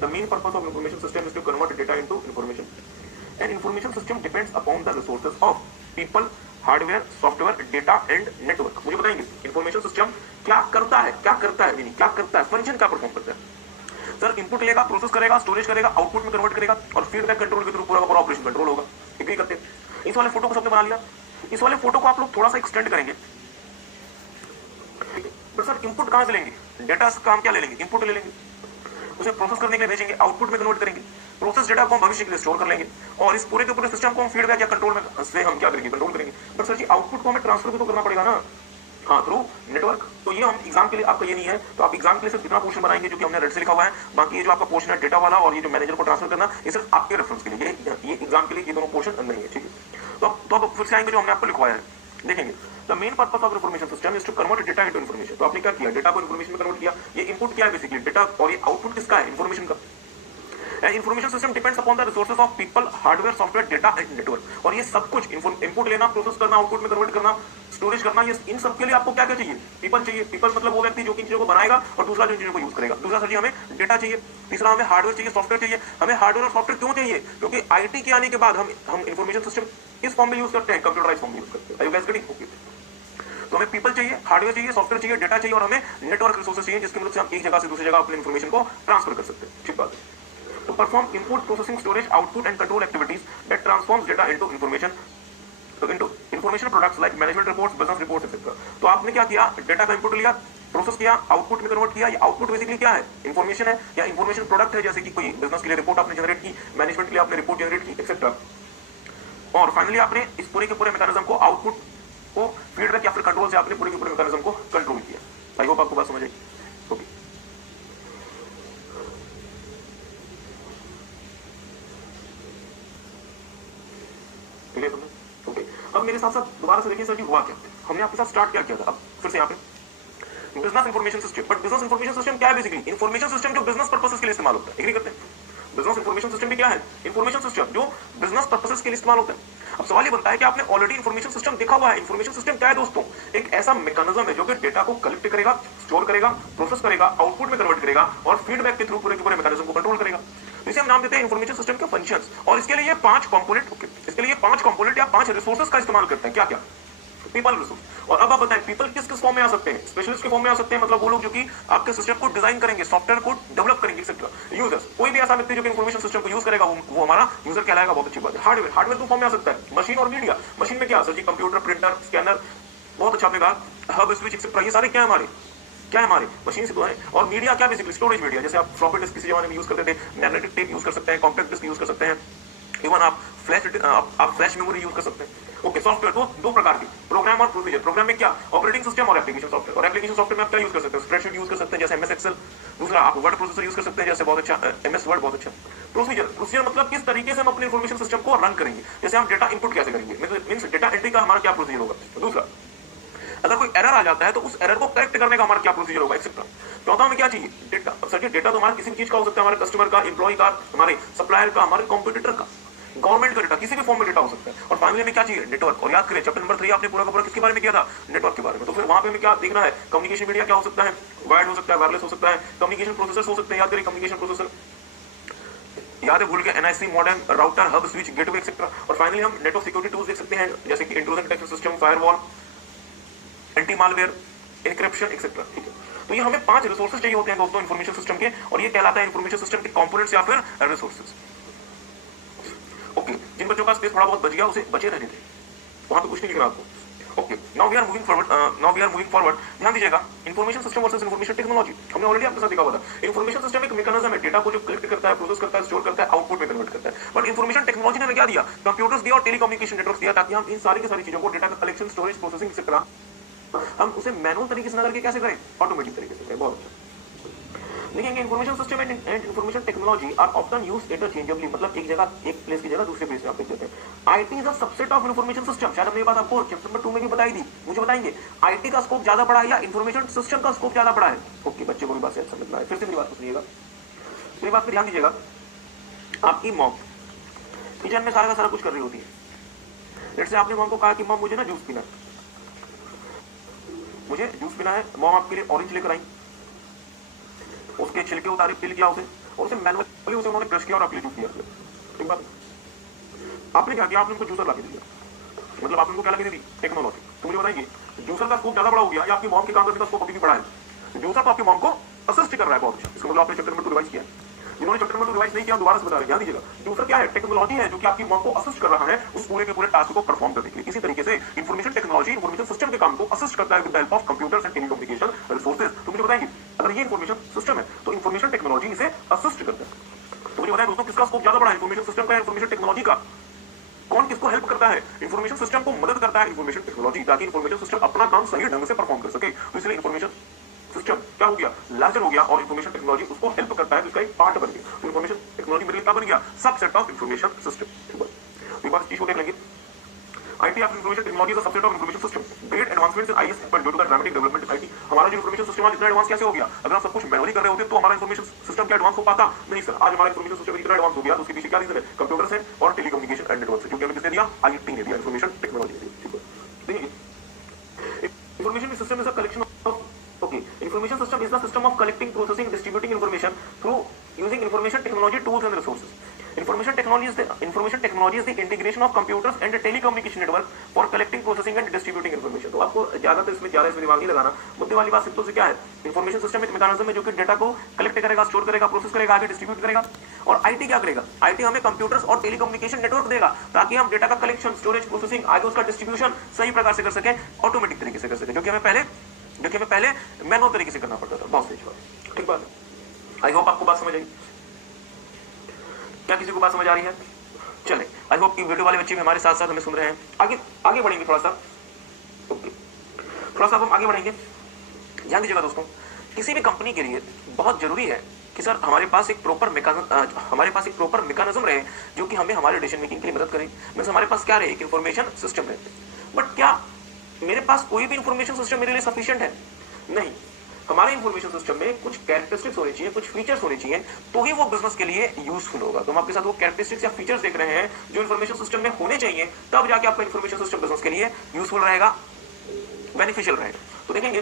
The main purpose of information system is to convert data into information. An information system depends upon the resources of people, hardware, software, data and network. मुझे बताएंगे information system क्या करता है, क्या करता है, क्या करता है, फंक्शन क्या परफॉर्म करता है? सर, इनपुट लेगा, प्रोसेस करेगा, स्टोरेज करेगा, आउटपुट में कन्वर्ट करेगा और फीडबैक कंट्रोल के थ्रू पूरा का पूरा ऑपरेशन कंट्रोल होगा। एग्री करते हैं? इस वाले फोटो को सबने बना लिया। इस वाले फोटो को आप लोग थोड़ा सा एक्सटेंड करेंगे। तो सर इनपुट कहां से लेंगे? डेटा से काम क्या ले लेंगे? इनपुट ले लेंगे, उसे प्रोसेस करने के लिए भेजेंगे, आउटपुट में कन्वर्ट करेंगे, प्रोसेस डेटा को हम भविष्य के लिए स्टोर कर लेंगे और इस पूरे के पूरे सिस्टम को हम फीडबैक या कंट्रोल में से हम क्या करेंगे? कंट्रोल करेंगे। पर सर जी आउटपुट को हमें ट्रांसफर भी तो करना पड़ेगा ना। हाँ, थ्रू नेटवर्क। तो ये हम एग्जाम के लिए, आपका ये नहीं है तो आप एग्जाम के लिए सिर्फ इतना पोर्शन बनाएंगे जो कि हमने रेड से लिखा हुआ है। बाकी ये जो आपका पोर्शन है डेटा वाला और ये जो मैनेजर को ट्रांसफर करना, ये सिर्फ आपके रेफरेंस के लिए, ये एग्जाम के लिए ये दोनों पोर्शन नहीं है। ठीक है, तो अब फिर से आएंगे जो हमने आपको लिखवाया है, देखेंगे। The main purpose of information system is to convert data into information. तो आपने क्या किया? डेटा को इन्फॉर्मेशन में कन्वर्ट किया। ये इनपुट क्या है बेसिकली? डेटा। और ये आउटपुट किसका है? इन्फॉर्मेशन का। An information system depends upon the resources of people, hardware, software, data and network. और ये सब कुछ इनपुट लेना, प्रोसेस करना, आउटपुट में कन्वर्ट करना, स्टोरेज करना, ये इन सब के लिए आपको क्या क्या चाहिए? पीपल चाहिए। पीपल मतलब वो व्यक्ति जो कि इन चीजों को बनाएगा और दूसरा जो इन चीजों को यूज करेगा। दूसरा सर जी हमें डेटा चाहिए। तीसरा हमें हार्डवेयर चाहिए, सॉफ्टवेयर चाहिए। हमें हार्डवेयर और सॉफ्टवेयर क्यों चाहिए? क्योंकि आईटी के आने के बाद हम इंफॉर्मेशन सिस्टम इस फॉर्म में यूज करते हैं, कंप्यूटराइज फॉर्म में यूज करते हैं। Are you guys getting? Okay. तो हमें पीपल चाहिए, हार्डवेयर चाहिए, सॉफ्टवेयर चाहिए, डेटा चाहिए और हमें नेटवर्क रिसोर्सेज चाहिए जिसकी मदद से हम एक जगह से दूसरी जगह अपनी इंफॉर्मेशन को ट्रांसफर कर सकते हैं। ठीक बात है। तो perform input, processing, storage, output and control activities that transforms data into information, into information products like management reports, business reports etcetera. तो आपने क्या किया? डेटा का इनपुट लिया, प्रोसेस किया, आउटपुट में कन्वर्ट किया। ये आउटपुट बेसिकली क्या है? इंफॉर्मेशन है या इंफॉर्मेशन प्रोडक्ट है, जैसे कि कोई बिजनेस के लिए रिपोर्ट आपने जनरेट की, मैनेजमेंट के लिए आपने रिपोर्ट जनरेट की एक्सेट्रा। और फाइनली आपने इस पूरे के पूरे मैकेनिज्म को, आउटपुट को फीडबैक या फिर कंट्रोल से आपने पूरे के पूरे मैकेनिज्म को कंट्रोल किया। आई होप आपको बात समझ आई। ओके, क्लियर समझ? ओके, अब मेरे साथ साथ दोबारा से देखिए सर जी हुआ क्या। हमने आपके साथ स्टार्ट क्या किया था, अब फिर से यहाँ पे business information system. But business information system क्या है? बेसिकली इंफॉर्मेशन सिस्टम जो बिजनेस पर्पसेस के लिए इस्तेमाल होता है। एग्री करते हैं? बिजनेस इंफॉर्मेशन सिस्टम भी क्या है? इंफॉर्मेशन सिस्टम जो बिजनेस पर्पसेस के लिए इस्तेमाल होता है। अब सवाल ये बनता है कि आपने ऑलरेडी इंफॉर्मेशन सिस्टम देखा हुआ है। इंफॉर्मेशन सिस्टम क्या है दोस्तों? एक ऐसा मैकेनिज्म है जो कि डेटा को कलेक्ट करेगा, स्टोर करेगा, प्रोसेस करेगा, आउटपुट में कन्वर्ट करेगा और फीडबैक के थ्रू पूरे के पूरे मैकेनिज्म को कंट्रोल करेगा। तो इसे हम नाम देते हैं इंफॉर्मेशन सिस्टम के फंक्शंस। और इसके लिए ये 5 कंपोनेंट, ओके, इसके लिए 5 कंपोनेंट या 5 रिसोर्सेज का इस्तेमाल करते हैं। क्या क्या? People resource. और अब आप बताएं पीपल किस किस फॉर्म में आ सकते हैं? स्पेशलिस्ट के फॉर्म में आ सकते हैं, मतलब वो लोग जो कि आपके सिस्टम को डिजाइन करेंगे, सॉफ्टवेयर को डेवलप करेंगे एक्सेट्रा। यूजर्स, कोई भी ऐसा व्यक्ति जो कि इंफॉर्मेशन सिस्टम को यूज करेगा वो हमारा यूजर कहलाएगा। बहुत अच्छी बात है। हार्डवेयर, हार्डवेयर 2 फॉर्म में आ सकता है, मशीन और मीडिया। मशीन में क्या सर जी? कंप्यूटर, प्रिंटर, स्कैनर, बहुत अच्छा आपने कहा, हब, स्विच एक्सेट्रा। ये सारे क्या है हमारे? क्या है हमारे? मशीन से तो है। और मीडिया क्या? Basically storage media. जैसे आप फ्लॉपी डिस्क किसी जमाने में यूज करते थे, मैग्नेटिक टेप यूज कर सकते हैं, कॉम्पैक्ट डिस्क यूज कर सकते हैं, इवन आप फ्लैश मेमोरी यूज कर सकते हैं। ओके, सॉफ्टवेयर तो 2 प्रकार की, प्रोग्राम और प्रोसीजर। प्रोग्राम में क्या? ऑपरेटिंग सिस्टम और एप्लीकेशन सॉफ्टवेयर। और एप्लीकेशन सॉफ्टवेयर में आप क्या यूज कर सकते हैं? स्प्रेडशीट यूज कर सकते हैं जैसे एमएस एक्सेल। दूसरा आप वर्ड प्रोसेसर यूज कर सकते हैं जैसे बहुत अच्छा एमएस वर्ड, बहुत अच्छा। प्रोसीजर, प्रोसीजर मतलब किस तरीके से हम अपने इंफॉर्मेशन सिस्टम को रन करेंगे, जैसे हम डेटा इनपुट कैसे करेंगे, मींस डेटा एंट्री का हमारा क्या प्रोसीजर होगा। दूसरा, अगर कोई एरर आ जाता है तो उस एरर को करेक्ट करने का हमारा क्या प्रोसीजर होगा एक्सेट्रा। चौथा हमें क्या चाहिए? डेटा। सर जी डेटा तो हमारा किसी भी चीज का हो सकता है, हमारे कस्टमर का, एम्प्लॉय का, हमारे सप्लायर का, हमारे कॉम्पिटिटर का, गवर्नमेंट का डेटा, किसी भी फॉर्म में डेटा हो सकता है। और फाइनली हमें क्या चाहिए? नेटवर्क। और याद करें चैप्टर नंबर 3 आपने पूरा का पूरा किसके बारे में किया था? नेटवर्क के बारे में। तो फिर वहां पे हमें क्या देखना है? कम्युनिकेशन मीडिया क्या हो सकता है? वायर्ड हो सकता है, वायरलेस हो सकता है, कम्युनिकेशन प्रोसेसर हो सकते हैं। याद करें कम्युनिकेशन प्रोसेसर, याद है भूल के NIC, modem, router, hub, switch, gateway etcetera. और फाइनली हम नेटवर्क सिक्योरिटी टूल्स देख सकते हैं जैसे कि intrusion detection system, firewall, anti malware, encryption etcetera. ठीक है, तो ये हमें 5 रिसोर्सेज चाहिए होते हैं दोस्तों इंफॉर्मेशन सिस्टम के, और ये कहलाता है इंफॉर्मेशन सिस्टम के कंपोनेंट्स या फिर रिसोर्सेज। ओके, जिन बच्चों का स्पेस थोड़ा बहुत बच गया उसे बचे रहने दें, वहां पे कुछ नहीं लिखना आपको। Okay, now we are moving forward. ध्यान दीजिएगा, information system versus information technology हमने ऑलरेडी आपके साथ देखा हुआ था। इंफॉर्मेशन सिस्टम एक मैकेनिज्म है, डेटा को जो कलेक्ट करता है, प्रोसेस करता है, स्टोर करता है, आउटपुट में कन्वर्ट करता है। बट इंफॉर्मेशन टेक्नोलॉजी ने क्या दिया, कंप्यूटर्स दिया और टेलीकम्युनिकेशन नेटवर्क दिया, ताकि हम इन सारी की सारी चीजों को, डेटा का कलेक्शन, स्टोरेज, प्रोसेसिंग एक्सेट्रा, हम उसे मैनुअल तरीके से ना करके कैसे करें, ऑटोमेटिक तरीके से करें। बहुत अच्छा देखेंगे, information system and information technology are often used interchangeably, मतलब एक जगह, एक प्लेस की जगह दूसरे प्लेस में आप देख लेते हैं। IT is a subset of information system, शायद हमने ये बात आपको चैप्टर नंबर 2 में भी बताई थी। मुझे बताएंगे आईटी का स्कोप ज्यादा बड़ा है या इंफॉर्मेशन सिस्टम का स्कोप ज्यादा बड़ा है? ओके, बच्चे को भी बात से समझना है, फिर से मेरी बात सुनिएगा, मेरी बात पर ध्यान दीजिएगा। आपकी मॉम किचन में सारा का सारा कुछ कर रही होती है। जैसे आपने मॉम को कहा कि मॉम मुझे ना जूस पीना है, मुझे जूस पीना है। मॉम आपके लिए ऑरेंज लेकर आई, उसके छिलके उतारे, पिल किया उसे, और उसे मैनुअली उसे उन्होंने क्रश किया और आपके लिए जूस किया। ठीक बात, आपने क्या किया, आपने उनको जूसर ला के दिया, मतलब आपने उनको क्या लगे दी, टेक्नोलॉजी। तो मुझे बताइए, जूसर का स्कोप ज्यादा बड़ा हो गया या आपकी मॉम के काम करने का स्कोप अभी भी बड़ा है? जूसर तो आपकी मॉम को असिस्ट कर रहा है, बहुत अच्छा। इसका मतलब आपने चैप्टर नंबर 2 रिवाइज किया। जिन्होंने चैप्टर नंबर 2 रिवाइज नहीं किया, दोबारा से बता रहे, ध्यान दीजिएगा। जूसर क्या है, टेक्नोलॉजी है जो कि आपकी मॉम को असिस्ट कर रहा है उस पूरे के पूरे टास्क को परफॉर्म करने के लिए। इसी तरीके से इंफॉर्मेशन टेक्नोलॉजी इंफॉर्मेशन सिस्टम के काम को असिस्ट करता है with the help of computers and telecommunication resources. तो मुझे बताएंगे, अगर ये इंफॉर्मेशन सिस्टम है तो इंफॉर्मेशन टेक्नोलॉजी इसे असिस्ट करता है। तो मुझे बताएं दोस्तों, किसका स्कोप ज्यादा बड़ा है, इंफॉर्मेशन सिस्टम का या इंफॉर्मेशन टेक्नोलॉजी का? कौन किसको हेल्प करता है? इंफॉर्मेशन सिस्टम को मदद करता है इंफॉर्मेशन टेक्नोलॉजी, ताकि इंफॉर्मेशन सिस्टम अपना काम सही ढंग से परफॉर्म कर सके। तो इसलिए इंफॉर्मेशन सिस्टम क्या हो गया, लार्जर हो गया, और इंफॉर्मेशन टेक्नोलॉजी उसको हेल्प करता है, उसका एक पार्ट बन गया। तो इंफॉर्मेशन टेक्नोलॉजी मेरे लिए क्या बन गया, सबसेट ऑफ इंफॉर्मेशन सिस्टम। एक बार इस चीज को देख लेंगे, IT of information technology is a subset of information system. Great advancements in IS happened due to the dramatic development in IT. हमारा जो इंफॉर्मेशन सिस्टम आज इतना एडवांस कैसे हो गया? अगर आप सब कुछ मैनुअली कर रहे होते तो हमारा इंफॉर्मेशन सिस्टम क्या एडवांस हो पाता? नहीं सर, आज हमारा इंफॉर्मेशन सिस्टम इतना एडवांस हो गया, तो उसके पीछे क्या रीजन है? कंप्यूटर्स है और टेलीकम्युनिकेशन एंड नेटवर्क, क्योंकि हमें किसने दिया, IT ने दिया, इंफॉर्मेशन टेक्नोलॉजी ने दिया। ठीक है, देखिए, information system is a collection of, okay, information system is the system of collecting, processing, distributing information through using information technology tools and resources. Information technology is the integration of computers and the telecommunication network for collecting, processing and distributing information. तो आपको ज्यादातर इसमें दिमाग नहीं लगाना, मुद्दे वाली बात सिर्फ तो क्या है, इंफॉर्मेशन सिस्टम एक मैकेनिज्म है जो कि डेटा को कलेक्ट करेगा, स्टोर करेगा, प्रोसेस करेगा, आगे डिस्ट्रीब्यूट करेगा। और आईटी क्या करेगा, आईटी हमें कंप्यूटर्स और टेलीकम्युनिकेशन नेटवर्क देगा, ताकि हम डेटा का कलेक्शन, स्टोरेज, प्रोसेसिंग, आगे उसका डिस्ट्रीब्यूशन सही प्रकार से कर सके, ऑटोमेटिक तरीके से कर सके, जो कि हमें पहले मैनुअल तरीके से करना पड़ता था। बहुत सही बात, ठीक बात है। आई होप आपको बात समझ आई। क्या किसी को बात समझ आ रही है? चले, आई होप कि वीडियो वाले बच्चे भी हमारे साथ साथ हमें सुन रहे हैं। आगे बढ़ेंगे थोड़ा सा, ओके, थोड़ा सा हम आगे बढ़ेंगे। ध्यान दीजिएगा दोस्तों, किसी भी कंपनी के लिए बहुत जरूरी है कि सर हमारे पास एक प्रॉपर मैकेनिज्म रहे जो कि हमें हमारे डिसीजन मेकिंग के लिए मदद करे। मींस हमारे पास क्या रहे, एक इंफॉर्मेशन सिस्टम रहे। बट क्या मेरे पास कोई भी इंफॉर्मेशन सिस्टम मेरे लिए सफिशिएंट है? नहीं, हमारे इंफॉर्मेशन सिस्टम में कुछ कैरेक्टरिस्टिक्स होने चाहिए, कुछ फीचर्स होने चाहिए, तो ही वो बिजनेस के लिए यूजफुल होगा। तो हम आपके साथ वो कैरेक्टरिस्टिक्स या फीचर्स देख रहे हैं जो इंफॉर्मेशन सिस्टम में होने चाहिए, तब जाके आपका इंफॉर्मेशन सिस्टम बिजनेस के लिए यूजफुल रहेगा, बेनिफिशियल रहेगा। तो देखेंगे,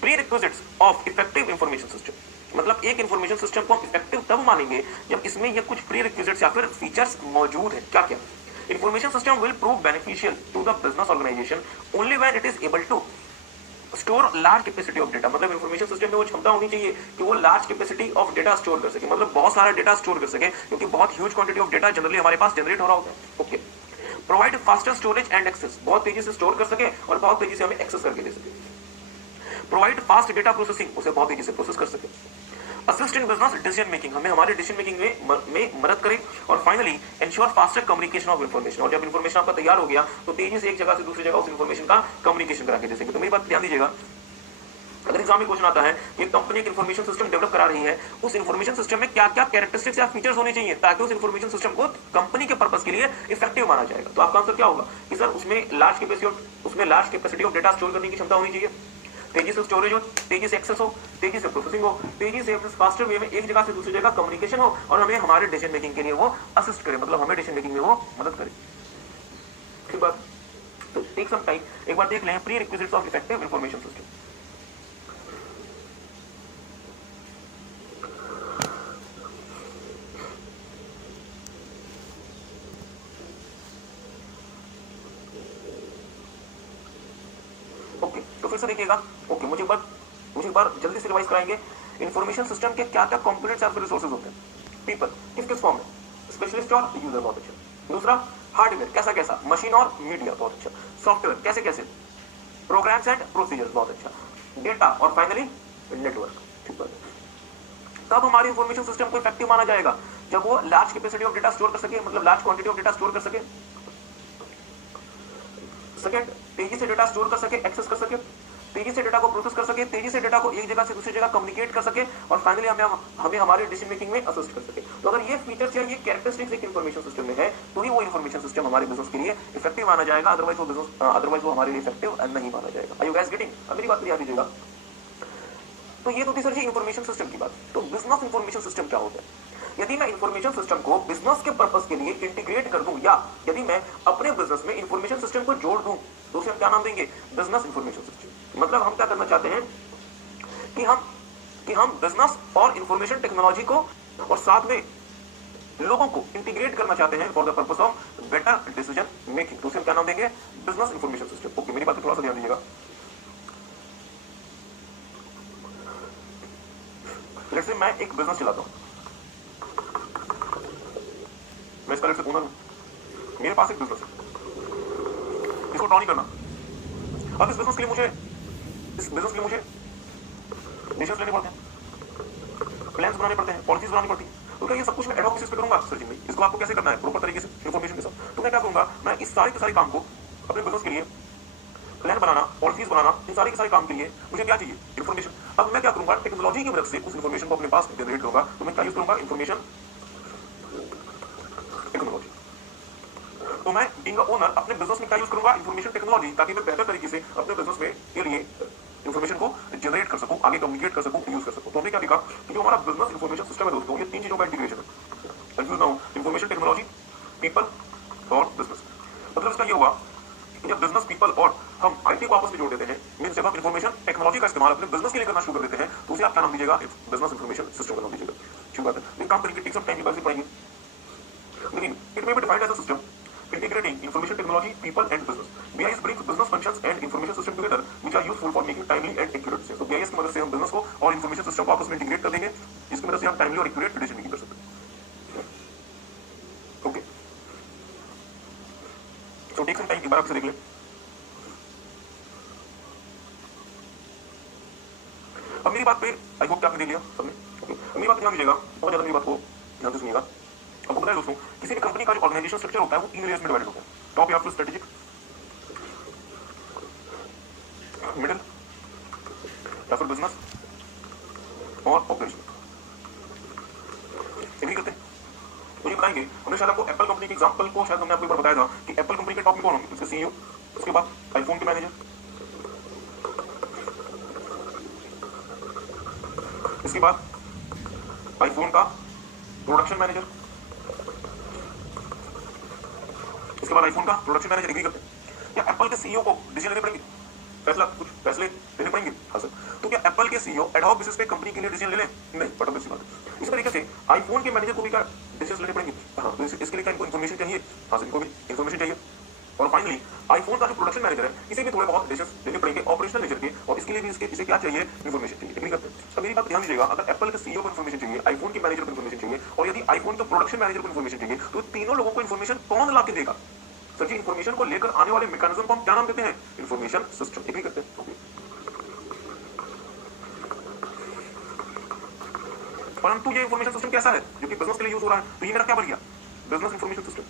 pre requisites of effective information system, मतलब एक इंफॉर्मेशन सिस्टम को हम इफेक्टिव तब मानेंगे जब इसमें ये कुछ प्री रिक्विजिट्स या फिर फीचर्स मौजूद है। क्या क्या? Information system will prove beneficial to the business organization only when it is able to store large capacity of data. मतलब इंफॉर्मेशन सिस्टम में वो क्षमता होनी चाहिए कि वो large capacity of data store कर सके, मतलब बहुत सारा डेटा स्टोर कर सके, क्योंकि बहुत huge quantity of data generally हमारे पास जनरेट हो रहा होता है। Okay, provide faster storage and access, बहुत तेजी से स्टोर कर सके और बहुत तेजी से हमें एक्सेस करके दे सके। प्रोवाइड फास्ट डेटा प्रोसेसिंग, उसे बहुत तेजी से प्रोसेस कर सके। Assist in business decision making, हमें हमारे डिसीजन मेकिंग में मदद करे। और finally ensure faster communication of information, और जब इंफॉर्मेशन आपका तैयार हो गया तो तेजी से एक जगह से दूसरी जगह उस इंफॉर्मेशन का कम्युनिकेशन करा के दे सके। तो मेरी बात ध्यान दीजिएगा, अगर एग्जाम में क्वेश्चन आता है कि कंपनी एक इंफॉर्मेशन सिस्टम डेवलप करा रही है, उस इंफॉर्मेशन सिस्टम में क्या क्या कैरेक्टरिस्टिक्स या फीचर्स होने चाहिए ताकि उस इंफॉर्मेशन सिस्टम को कंपनी के पर्पस के लिए इफेक्टिव माना जाएगा, तो आपका आंसर क्या होगा कि सर उसमें large capacity of data store करने की क्षमता होनी चाहिए, तेजी से स्टोरेज हो, तेजी से एक्सेस हो, तेजी से प्रोसेसिंग हो, तेजी से फास्टर वे में एक जगह से दूसरी जगह कम्युनिकेशन हो, और हमें हमारे डिसीजन मेकिंग के लिए वो असिस्ट करे, मतलब हमें डिसीजन मेकिंग में वो मदद करे। ठीक बात, तो टेक सम टाइम, एक बार देख लें pre requisites of effective information system. Okay, तो फिर से देखिएगा, ओके, मुझे एक बार जल्दी से रिवाइज कराएंगे। इंफॉर्मेशन सिस्टम के क्या क्या कंपोनेंट्स या फिर रिसोर्सेज होते हैं? पीपल, किस फॉर्म में? स्पेशलिस्ट और यूजर, बहुत अच्छा। दूसरा, हार्डवेयर, कैसा कैसा, मशीन और मीडिया, बहुत अच्छा। सॉफ्टवेयर, कैसे कैसे, प्रोग्राम्स एंड प्रोसीजर्स, बहुत अच्छा, डेटा और फाइनली नेटवर्क। ठीक है, तब हमारी इंफॉर्मेशन सिस्टम को इफेक्टिव माना जाएगा जब वो large capacity of data store कर सके, मतलब large quantity of data store कर सके। सेकंड, तेजी से डेटा स्टोर कर सके, एक्सेस कर सके, तेजी से डेटा को प्रोसेस कर सके, तेजी से डेटा को एक जगह से दूसरी जगह कम्युनिकेट कर सके, और फाइनली हमें हमारे डिसीजन मेकिंग में असिस्ट कर सके। तो अगर ये फीचर्स या ये कैरेक्टरिस्टिक्स एक इंफॉर्मेशन सिस्टम में है तो ही वो इंफॉर्मेशन सिस्टम हमारे बिजनेस के लिए इफेक्टिव माना जाएगा, अदरवाइज वो हमारे लिए इफेक्टिव नहीं माना जाएगा। Are you guys getting? अब मेरी बात याद दीजिएगा। तो ये तो थी सर जी इंफॉर्मेशन सिस्टम की बात। तो बिजनेस इंफॉर्मेशन सिस्टम क्या होता है? यदि मैं इंफॉर्मेशन सिस्टम को बिजनेस के पर्पस के लिए इंटीग्रेट कर दूं, या यदि मैं अपने बिजनेस में इंफॉर्मेशन सिस्टम को जोड़ दूं, तो उसे हम क्या नाम देंगे? Business information system. मतलब हम क्या करना चाहते हैं कि हम बिजनेस और इंफॉर्मेशन टेक्नोलॉजी को और साथ में लोगों को इंटीग्रेट करना चाहते हैं for the purpose of better decision making. तो उसे हम क्या नाम देंगे? Business information system. ओके, मेरी बात को थोड़ा सा ध्यान दीजिएगा। जैसे मैं एक बिजनेस चलाता हूं, मैं इसका लेट्स से ओनर हूं, मेरे पास एक बिजनेस है, इसको ड्रॉ नहीं करना। अब इस बिजनेस के लिए मुझे डिसीजन लेने पड़ते हैं, प्लान्स बनाने पड़ते हैं, पॉलिसीज बनानी पड़ती है। तो क्या ये सब कुछ मैं एड हॉक बेसिस पे करूंगा? सर जी नहीं, इसको आपको कैसे करना है? प्रॉपर तरीके से इंफॉर्मेशन के साथ। तो मैं क्या करूंगा, मैं इस सारे के सारे काम को अपने बिजनेस के लिए प्लान बनाना, पॉलिसीज बनाना, इन सारे के सारे काम के लिए मुझे क्या चाहिए? इंफॉर्मेशन। अब मैं क्या करूंगा, टेक्नोलॉजी की मदद से उस इंफॉर्मेशन को अपने पास जनरेट करूंगा। तो मैं क्या यूज करूंगा? Information technology. तो मैं बीइंग अ ओनर अपने बिजनेस में क्या यूज करूंगा? इंफॉर्मेशन टेक्नोलॉजी, ताकि मैं बेहतर तरीके से अपने बिजनेस में के लिए इंफॉर्मेशन को जनरेट कर सकूं, आगे कम्युनिकेट कर सकूं, यूज कर सकूं। तो हमने क्या देखा कि जो हमारा बिजनेस इंफॉर्मेशन सिस्टम है दोस्तों, ये तीन चीजों का इंटीग्रेशन है। कंफ्यूज ना हो, इंफॉर्मेशन टेक्नोलॉजी, पीपल और बिजनेस। मतलब इसका ये हुआ कि जब बिजनेस, पीपल और हम आईटी को आपस में जोड़ देते हैं, मीन जब हम इंफॉर्मेशन टेक्नोलॉजी का इस्तेमाल अपने बिजनेस के लिए करना शुरू कर देते हैं, तो उसे आप क्या नाम दीजिएगा? बिजनेस इंफॉर्मेशन सिस्टम का नाम दीजिएगा। ठीक बात है, लेकिन काम करेंगे, टेक सम टाइम, की पढ़ेंगे, लेकिन it may be defined as a system integrating information technology, people and business. BIS brings business functions and information system together, which are useful for making timely and accurate decisions. तो BIS की मदद से हम business को और information system को आपस में इंटीग्रेट कर देंगे, जिसकी मदद से हम टाइमली और एक्यूरेट डिसीजन मेकिंग कर सकते हैं। Okay, so take some time, एक बार आप इसे देख लें। अब मेरी बात पे आई होप कि आपने देख लिया सबने। ओके, अब मेरी बात ध्यान दीजिएगा, बहुत ज्यादा मेरी बात को ध्यान से सुनिएगा। आपको पता है दोस्तों, किसी भी कंपनी का जो ऑर्गेनाइजेशन स्ट्रक्चर होता है वो तीन लेयर्स में डिवाइडेड होता है। टॉप या फिर स्ट्रेटेजिक, मिडिल या फिर बिजनेस, और ऑपरेशन। एग्री करते हैं? तो ये बताएंगे, हमने शायद आपको एप्पल कंपनी के एग्जांपल को शायद हमने आपको एक बार बताया था कि एप्पल कंपनी के टॉप में कौन होंगे? उसके सीईओ, उसके बाद आईफोन के मैनेजर, इसके बाद आईफोन का प्रोडक्शन मैनेजर, इसके बाद आईफोन का प्रोडक्शन मैनेजर। एग्री करते हैं? क्या एप्पल के सीईओ को डिसीजन लेने पड़ेंगे? कुछ फैसले लेने पड़ेंगे? हाँ सर। तो क्या एप्पल के सीईओ एड हॉक बेसिस पे कंपनी के लिए डिसीजन ले लें? नहीं, बट ऑब्वियस बात है। इसी तरीके से आईफोन के मैनेजर को भी क्या डिसीजन लेने पड़ेंगे? हाँ, तो इसके लिए क्या इनको इन्फॉर्मेशन चाहिए? हाँ सर, इनको भी इन्फॉर्मेशन चाहिए। और फाइनली आईफोन का जो प्रोडक्शन मैनेजर है, इसे भी थोड़े बहुत डिसीजन लेने पड़ेंगे ऑपरेशनल नेचर के, और इसके लिए भी इसे क्या चाहिए? इन्फॉर्मेशन चाहिए। एग्री करते हैं? अब मेरी बात ध्यान दीजिएगा, अगर एप्पल के सीईओ को इन्फॉर्मेशन चाहिए, आईफोन के मैनेजर को इन्फॉर्मेशन चाहिए, और यदि आईफोन के प्रोडक्शन मैनेजर को इन्फॉर्मेशन चाहिए, तो तीनों लोगों को इन्फॉर्मेशन कौन ला के देगा? सर जी, इन्फॉर्मेशन को लेकर आने वाले मैकेनिज्म को हम क्या नाम देते हैं? Information system. एग्री करते हैं? परंतु ये इन्फॉर्मेशन सिस्टम कैसा है जो कि बिजनेस के लिए यूज हो रहा है? तो ये मेरा क्या बन गया? Business information system.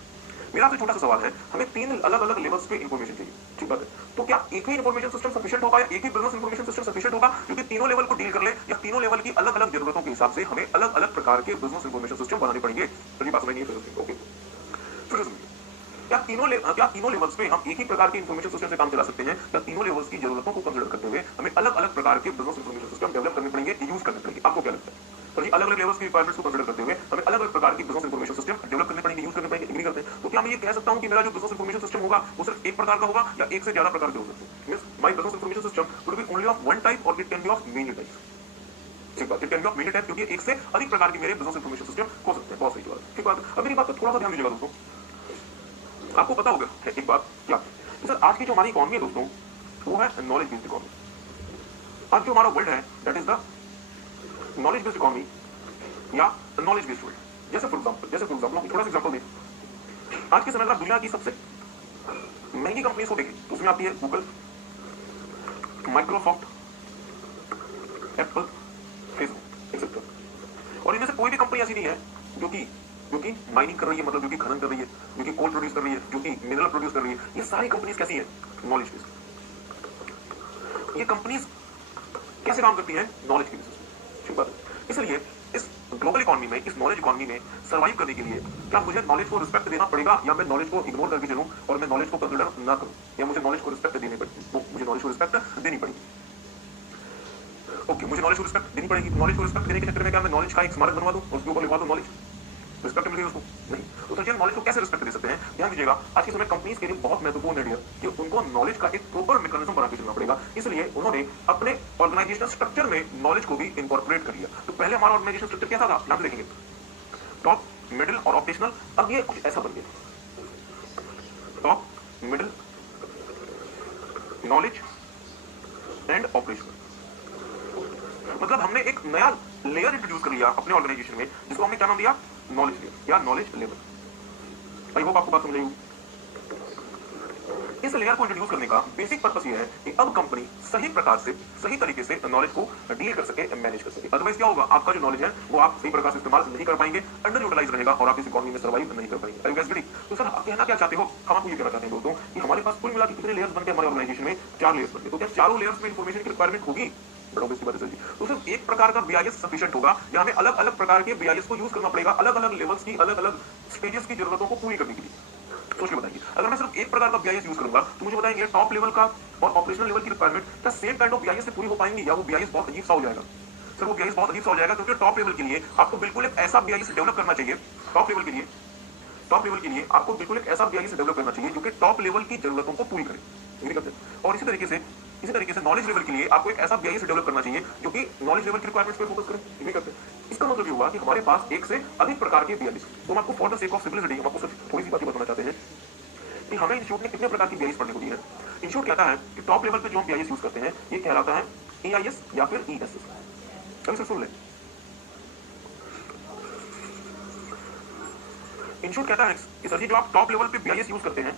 मेरा आपसे छोटा सा सवाल है, हमें तीन अलग अलग लेवल्स पे इन्फॉर्मेशन चाहिए, ठीक बात है? तो क्या एक ही इन्फॉर्मेशन सिस्टम सफिशिएंट होगा, या एक ही बिजनेस इन्फॉर्मेशन सिस्टम सफिशिएंट होगा जो कि तीनों लेवल को डील कर ले, या तीनों लेवल की अलग अलग जरूरतों के हिसाब से हमें अलग अलग प्रकार के बिजनेस इन्फॉर्मेशन सिस्टम बनाने पड़ेंगे? तो बात समझिए। ओके, क्या तीनों लेवल्स पे हम एक ही प्रकार के इन्फॉर्मेशन सिस्टम से काम चला सकते हैं, या तीनों लेवल्स की जरूरतों को कंसीडर करते हुए हमें अलग अलग प्रकार के बिजनेस इन्फॉर्मेशन सिस्टम डेवलप करने पड़ेंगे, यूज करने पड़ेंगे? आपको क्या लगता है? तो अलग अलग लेवल्स की रिक्वायरमेंट्स को कंसीडर करते हुए हमें अलग अलग प्रकार की बिजनेस इन्फॉर्मेशन सिस्टम डेवलप करने पड़ेंगे, यूज करने पड़ेंगे। एग्री करते हैं? तो क्या मैं ये कह सकता हूं कि मेरा जो बिजनेस इन्फॉर्मेशन सिस्टम होगा वो सिर्फ एक प्रकार का होगा, या एक से ज्यादा प्रकार के हो सकते हैं? Means my business information system would be only of one type, और it can be of many types. ठीक बात, it can be of many types, क्योंकि एक से अधिक प्रकार के मेरे बिजनेस इन्फॉर्मेशन सिस्टम हो सकते हैं। बहुत सही बात। ठीक बात। अब मेरी बात पर थोड़ा सा ध्यान दीजिएगा दोस्तों। आपको पता होगा एक बात क्या, सर आज की जो हमारी इकोनॉमी है दोस्तों, वो है नॉलेज बेस्ड इकोनॉमी। आज जो हमारा वर्ल्ड है that is the knowledge based economy, या नॉलेज बेस्ड वर्ल्ड। जैसे फॉर एग्जांपल थोड़ा सा एग्जांपल दें। आज के समय में दुनिया की सबसे महंगी कंपनीज को देखिए तो उसमें आती है Google, Microsoft, Apple, Facebook etcetera. और इनमें से कोई भी कंपनी ऐसी नहीं है जो कि माइनिंग कर रही है, मतलब जो कि खनन कर रही है, जो कि कोल प्रोड्यूस कर रही है, जो कि मिनरल प्रोड्यूस कर रही है। ये सारी कंपनीज कैसी है? Knowledge based. ये कंपनीज कैसे काम करती है? नॉलेज की बेसिस पे। ठीक बात है। इसलिए इस ग्लोबल इकोनॉमी में, इस नॉलेज इकोनॉमी में सर्वाइव करने के लिए क्या मुझे नॉलेज को रिस्पेक्ट देना पड़ेगा, या मैं नॉलेज को इग्नोर करके चलूं और मैं नॉलेज को कंसीडर ना करूं, या मुझे नॉलेज को रिस्पेक्ट देनी पड़ेगी? मुझे नॉलेज को रिस्पेक्ट देनी पड़ेगी। ओके, मुझे नॉलेज को रिस्पेक्ट देनी पड़ेगी। नॉलेज को रिस्पेक्ट देने के चक्कर में क्या मैं नॉलेज का एक स्मारक बनवा दूं और उसके ऊपर लिखवा दूं नॉलेज? रिस्पेक्ट मिल गई उसको? नहीं। तो सोचिए नॉलेज को कैसे रिस्पेक्ट दे सकते हैं? ध्यान दीजिएगा, आज के समय कंपनीज के लिए बहुत महत्वपूर्ण है कि उनको नॉलेज का एक प्रॉपर मैकेनिज्म बना के चलना पड़ेगा। इसलिए उन्होंने अपने ऑर्गेनाइजेशनल स्ट्रक्चर में नॉलेज को भी इनकॉर्पोरेट कर लिया। तो पहले हमारा ऑर्गेनाइजेशन स्ट्रक्चर कैसा था? ध्यान से देखेंगे, टॉप, मिडिल और ऑपरेशनल। अब ये कुछ ऐसा बन गया, top, middle, knowledge and operational. मतलब हमने एक नया लेयर इंट्रोड्यूस कर लिया अपने ऑर्गेनाइजेशन में, जिसको हमने क्या नाम दिया? नॉलेज लेयर या नॉलेज लेवल। आई होप आपको बात समझ आई होगी। इस लेयर को इंट्रोड्यूस करने का बेसिक पर्पस ये है कि अब कंपनी सही प्रकार से, सही तरीके से नॉलेज को डील कर सके, मैनेज कर सके। अदरवाइज क्या होगा? आपका जो नॉलेज है वो आप सही प्रकार से इस्तेमाल नहीं कर पाएंगे, अंडर यूटिलाइज रहेगा और आप इस इकोनॉमी में सर्वाइव नहीं कर पाएंगे। Are you guys ready? तो सर आप कहना क्या चाहते हो? हम आपको ये कहना चाहते हैं दोस्तों कि हमारे पास कुल मिला के कितने लेयर्स बनते हैं हमारे ऑर्गेनाइजेशन में? 4 लेयर्स बनते हैं। तो क्या चारों लेयर्स में इंफॉर्मेशन की रिक्वायरमेंट होगी? बड़ा ऑब्वियस बात है सर जी। तो सिर्फ एक प्रकार का बीआईएस सफिशिएंट होगा, या हमें अलग अलग प्रकार के बीआईएस को यूज करना पड़ेगा अलग अलग लेवल्स की, अलग अलग स्टेजेस की जरूरतों को पूरी करने के लिए? सोच के बताइए। अगर मैं सिर्फ एक प्रकार का बीआईएस यूज करूंगा तो मुझे बताएंगे टॉप लेवल का और ऑपरेशनल लेवल की रिक्वायरमेंट क्या सेम काइंड ऑफ बीआईएस से पूरी हो पाएंगी, या वो बीआईएस बहुत अजीब सा हो जाएगा? सर वो बीआईएस बहुत अजीब सा हो जाएगा, क्योंकि टॉप लेवल के लिए आपको बिल्कुल एक ऐसा बीआईएस डेवलप करना चाहिए। टॉप लेवल के लिए आपको बिल्कुल एक ऐसा बीआईएस डेवलप करना चाहिए जो कि टॉप लेवल की जरूरतों को पूरी करे। ये करते हैं। और इसी तरीके से नॉलेज लेवल के लिए आपको एक ऐसा बीआईएस डेवलप करना चाहिए जो कि नॉलेज लेवल की रिक्वायरमेंट्स पे फोकस करे। ये करते हैं। इसका मतलब ये हुआ कि हमारे पास एक से अधिक प्रकार के बीआईएस। तो हम आपको for the sake of simplicity हम आपको सिर्फ थोड़ी सी बातें बताना चाहते हैं कि हमें इंस्टीट्यूट ने कितने प्रकार की बीआईएस पढ़ने को दी है। इंस्टीट्यूट कहता है कि टॉप लेवल पे जो हम बीआईएस यूज करते हैं ये कहलाता है ईआईएस या फिर ईएसएस। कभी से सुन ले, इंस्टीट्यूट कहता है कि सर जी जो आप टॉप लेवल पे बीआईएस यूज करते हैं,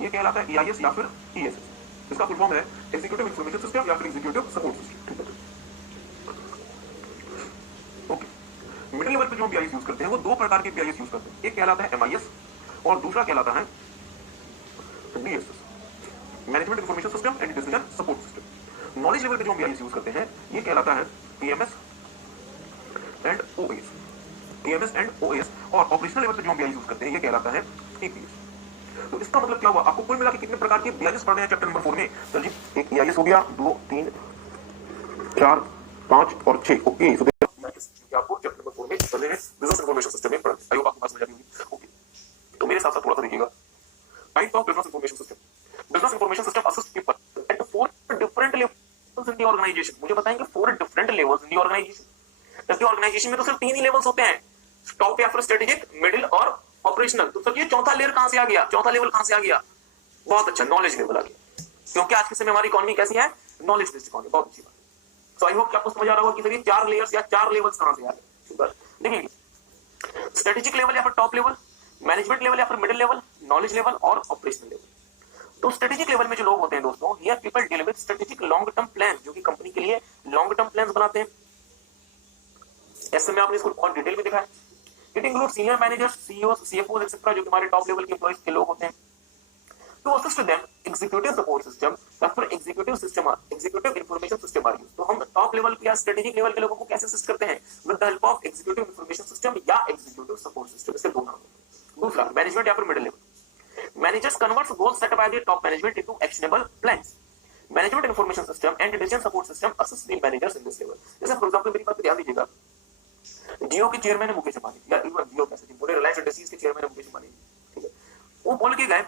ये कहलाता है ईआईएस या फिर ईएसएस। इसका फुल फॉर्म है एग्जीक्यूटिव इंफॉर्मेशन सिस्टम या फिर executive support system. Okay, middle level पे जो हम बीआईएस यूज करते हैं वो दो प्रकार के बीआईएस यूज करते हैं। एक कहलाता है एमआईएस और दूसरा कहलाता है DSS, management information system and decision support system. Knowledge level पे जो हम बीआईएस यूज करते हैं ये कहलाता है टीएमएस एंड ओएस, और ऑपरेशनल लेवल पे जो हम बीआईएस यूज करते हैं ये कहलाता है एपीएस। तो इसका मतलब क्या हुआ? आपको कुल मिला के कितने प्रकार के बीआईएस पढ़ने हैं चैप्टर नंबर 4 में? सर जी एक ईआईएस हो गया, 2 3 4 5 और 6। ओके, सो आपको चैप्टर नंबर 4 में पढ़ने हैं बिजनेस इंफॉर्मेशन सिस्टम में पढ़ने। आई होप आपको बात समझ आ रही होगी। ओके, तो मेरे साथ साथ थोड़ा सा देखिएगा। Type of business information system. Business information system assist people at 4 different levels in the organisation. मुझे बताएंगे 4 different levels in the organisation. जबकि ऑर्गेनाइजेशन में तो सिर्फ 3 ही लेवल्स होते हैं, टॉप या फिर स्ट्रेटेजिक, मिडिल और ऑपरेशनल। तो सर ये चौथा लेयर कहां से आ गया? चौथा लेवल कहां से आ गया? बहुत अच्छा, नॉलेज लेवल आ गया। क्योंकि आज के समय हमारी इकोनॉमी कैसी है? Knowledge based economy. बहुत अच्छी बात। सो आई होप कि आपको समझ आ रहा होगा कि सर ये 4 लेयर्स या 4 लेवल्स कहां से आ गए। देखिए, स्ट्रेटेजिक लेवल या फिर टॉप लेवल, मैनेजमेंट लेवल या फिर मिडिल लेवल, नॉलेज लेवल और ऑपरेशनल लेवल। तो स्ट्रेटेजिक लेवल में जो लोग होते हैं दोस्तों, here people deal with strategic long term plan, जो कि कंपनी के लिए लॉन्ग टर्म प्लान्स बनाते हैं। ऐसे में आपने इसको और डिटेल में देखा है। It include senior managers, CEO, CFO etcetera, जो कि हमारे टॉप लेवल के एम्प्लॉइज के लोग होते हैं। To assist them executive support system या फिर executive information system are used. तो हम टॉप लेवल या स्ट्रेटेजिक लेवल के लोगों को कैसे असिस्ट करते हैं? With the help of executive information system या एग्जीक्यूटिव सपोर्ट सिस्टम। इसके दो नाम हैं। दूसरा, मैनेजमेंट या फिर middle level. Managers converts goals set by the top management into actionable plans. Management information system and decision support system assist the managers in this level. जैसे for example, मेरी बात पे ध्यान दीजिएगा, जियो के चेयरमैन है मुकेश अंबानी, या इवन जियो कैसे थी, पूरे रिलायंस इंडस्ट्रीज के चेयरमैन है मुकेश अंबानी। ठीक है, वो बोल के गए,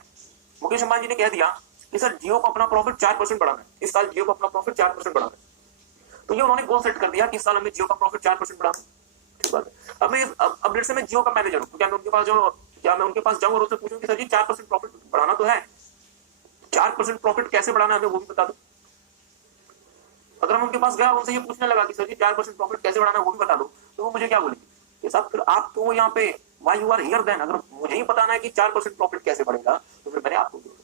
मुकेश अंबानी जी ने कह दिया कि सर जियो को अपना प्रॉफिट 4% बढ़ाना है, इस साल जियो को अपना प्रॉफिट 4% बढ़ाना है। तो ये उन्होंने गोल सेट कर दिया कि इस साल हमें जियो का प्रॉफिट 4% बढ़ाना है। ठीक बात है। अब लेट्स से मैं जियो का मैनेजर हूं, तो क्या मैं उनके पास जाऊं और उससे पूछूं कि सर जी 4% प्रॉफिट बढ़ाना तो है, 4% प्रॉफिट कैसे बढ़ाना है हमें वो भी बता दो। अगर मैं उनके पास गया, उनसे ये पूछने लगा कि सर जी 4% प्रॉफिट कैसे बढ़ाना है वो भी बता दो, तो वो मुझे क्या बोलेंगे कि साहब फिर आप तो यहाँ पे why you are here then? अगर मुझे ही बताना है कि 4% प्रॉफिट कैसे बढ़ेगा तो फिर मैंने आपको क्यों?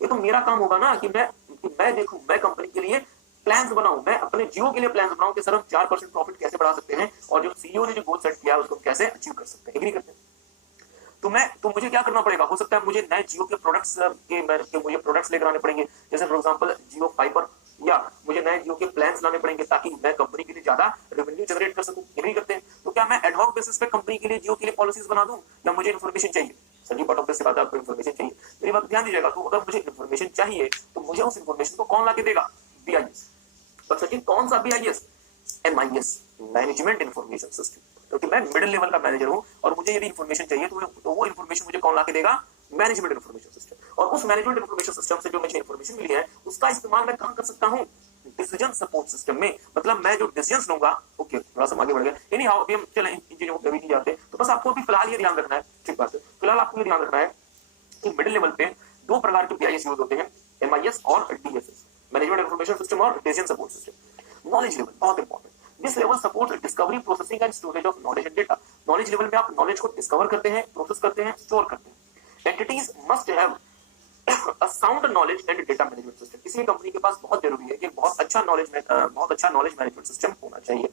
ये तो मेरा काम होगा ना कि मैं देखूं, मैं कंपनी के लिए प्लान्स बनाऊं, मैं अपने जियो के लिए प्लान्स बनाऊं कि सर हम 4% प्रॉफिट कैसे बढ़ा सकते हैं और जो सीईओ ने जो गोल सेट किया है उसको कैसे अचीव कर सकते हैं। एग्री करते हैं? तो मुझे क्या करना पड़ेगा? हो सकता है मुझे नए जियो के प्रोडक्ट्स के मुझे प्रोडक्ट्स लेकर आने पड़ेंगे, जैसे फॉर एग्जांपल जियो फाइबर, या मुझे नए जियो के प्लान्स लाने पड़ेंगे ताकि मैं कंपनी के लिए ज्यादा रेवेन्यू जनरेट कर सकूं। एग्री करते हैं? तो क्या मैं एडहॉक बेसिस पे कंपनी के लिए जियो के लिए पॉलिसीज बना दूं या मुझे इन्फॉर्मेशन चाहिए? सर पार्ट ऑफ दिस बात है, आपको इन्फॉर्मेशन चाहिए। मेरी बात ध्यान दीजिएगा, तो अगर मुझे इन्फॉर्मेशन चाहिए तो मुझे उस इन्फॉर्मेशन को कौन ला के देगा? बीआईएस। पर सचिन कौन सा BIS? MIS, management information system. क्योंकि मैं मिडिल लेवल का मैनेजर हूं और मुझे यदि इन्फॉर्मेशन चाहिए तो वो इन्फॉर्मेशन मुझे कौन ला के देगा? Management information system. और उस मैनेजमेंट इन्फॉर्मेशन सिस्टम से जो मुझे इन्फॉर्मेशन मिली है उसका इस्तेमाल मैं कहां कर सकता हूं? डिसीजन सपोर्ट सिस्टम में। मतलब मैं जो डिसीजंस लूंगा, ओके थोड़ा सा आगे बढ़ गया, एनी हाउ अभी हम चले इन चीजों को कभी नहीं जाते, तो बस आपको अभी फिलहाल ये ध्यान रखना है, ठीक बात है, फिलहाल आपको ये ध्यान रखना है कि मिडिल लेवल पे दो प्रकार के बीआईएस यूज होते हैं, एमआईएस और डीएसएस, मैनेजमेंट इन्फॉर्मेशन सिस्टम और decision support system. Knowledge level बहुत important. This level supports discovery, processing and storage of knowledge and data. Knowledge level पे आप नॉलेज को डिस्कवर करते हैं, प्रोसेस करते हैं, स्टोर करते हैं। Entities must have a sound knowledge and data management system. किसी कंपनी के पास बहुत जरूरी है कि बहुत अच्छा नॉलेज मैनेजमेंट सिस्टम होना चाहिए।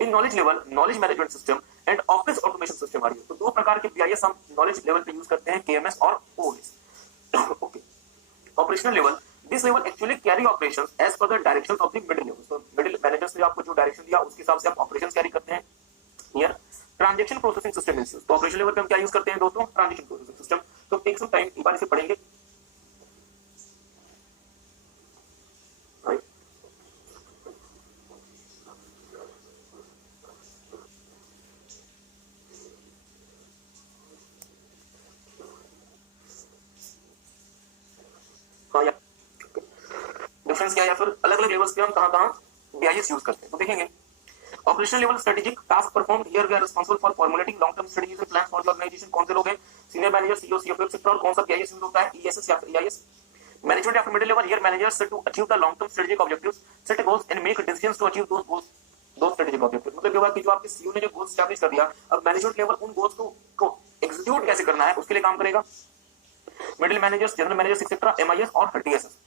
In knowledge level, knowledge management system and office automation system आ रही है। तो दो प्रकार के बीआईएस हम नॉलेज लेवल पे यूज करते हैं, केएमएस और OS. Okay, operational level, this level actually carry operations as per the directions of the middle level. तो मिडिल मैनेजर्स ने आपको जो डायरेक्शन दिया उसके हिसाब से आप ऑपरेशंस कैरी करते हैं। Here transaction processing system is used. तो ऑपरेशन लेवल पे हम क्या यूज करते हैं दोस्तों? Transaction processing system. तो टेक सम टाइम, एक बार इसे पढ़ेंगे। हाँ, या डिफरेंस क्या है या फिर अलग अलग लेवल्स पे हम कहां बीआईएस यूज करते हैं, तो देखेंगे। Operational level strategic task perform, here we are responsible for formulating long term strategies and plans for the organisation. कौन से लोग हैं? Senior manager, CEO, CFO etcetera. और कौन सा बीआईएस यूज होता है? ईएसएस या फिर EIS. Management after middle level, here managers set to achieve the long term strategic objectives, set goals and make decisions to achieve those goals, दो strategic objective. मतलब ये हुआ कि जो आपके सीईओ ने जो गोल्स एस्टैब्लिश कर दिया, अब मैनेजमेंट लेवल उन गोल्स को एग्जीक्यूट कैसे करना है उसके लिए काम करेगा। Middle managers, general managers etcetera, MIS और DSS.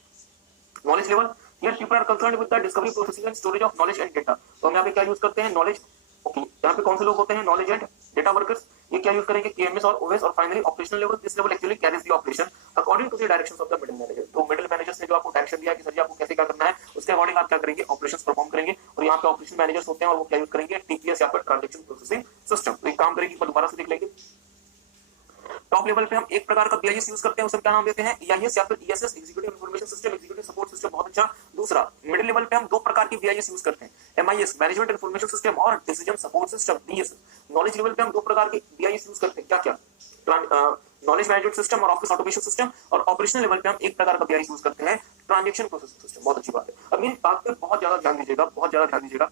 Knowledge level, here people are concerned with the discovery, processing and storage of knowledge and data. तो हम यहाँ पे क्या यूज करते हैं? नॉलेज। ओके, यहाँ पे कौन से लोग होते हैं? Knowledge and data workers. ये क्या यूज करेंगे? केएमएस और ओएस। और finally operational level, this level actually carries the operation according to the directions of the middle manager. तो मिडिल मैनेजर्स ने जो आपको डायरेक्शन दिया कि सर जी आपको कैसे क्या करना है, उसके अकॉर्डिंग आप क्या करेंगे? ऑपरेशंस परफॉर्म करेंगे। और यहाँ पे ऑपरेशन मैनेजर्स होते हैं और वो क्या यूज करेंगे? टीपीएस या फिर ट्रांजैक्शन प्रोसेसिंग सिस्टम। तो एक काम करेंगे, दोबारा से देख लेंगे। टॉप लेवल पे हम एक प्रकार का बीआईएस यूज करते हैं, उसे क्या नाम देते हैं? ईआईएस या फिर ESS, executive information system, executive support system. बहुत अच्छा। दूसरा, मिडिल लेवल पे हम दो प्रकार की बीआईएस यूज करते हैं, एमआईएस, मैनेजमेंट इन्फॉर्मेशन सिस्टम, और decision support system, DSS. Knowledge level पे हम दो प्रकार के बीआईएस यूज करते हैं, क्या क्या? नॉलेज मैनेजमेंट सिस्टम और ऑफिस ऑटोमेशन सिस्टम। और ऑपरेशनल लेवल पे हम एक प्रकार का बीआईएस यूज करते हैं, ट्रांजैक्शन प्रोसेसिंग सिस्टम। बहुत अच्छी बात है। अब मेरी बात पे बहुत ज्यादा ध्यान दीजिएगा, बहुत ज्यादा ध्यान दीजिएगा।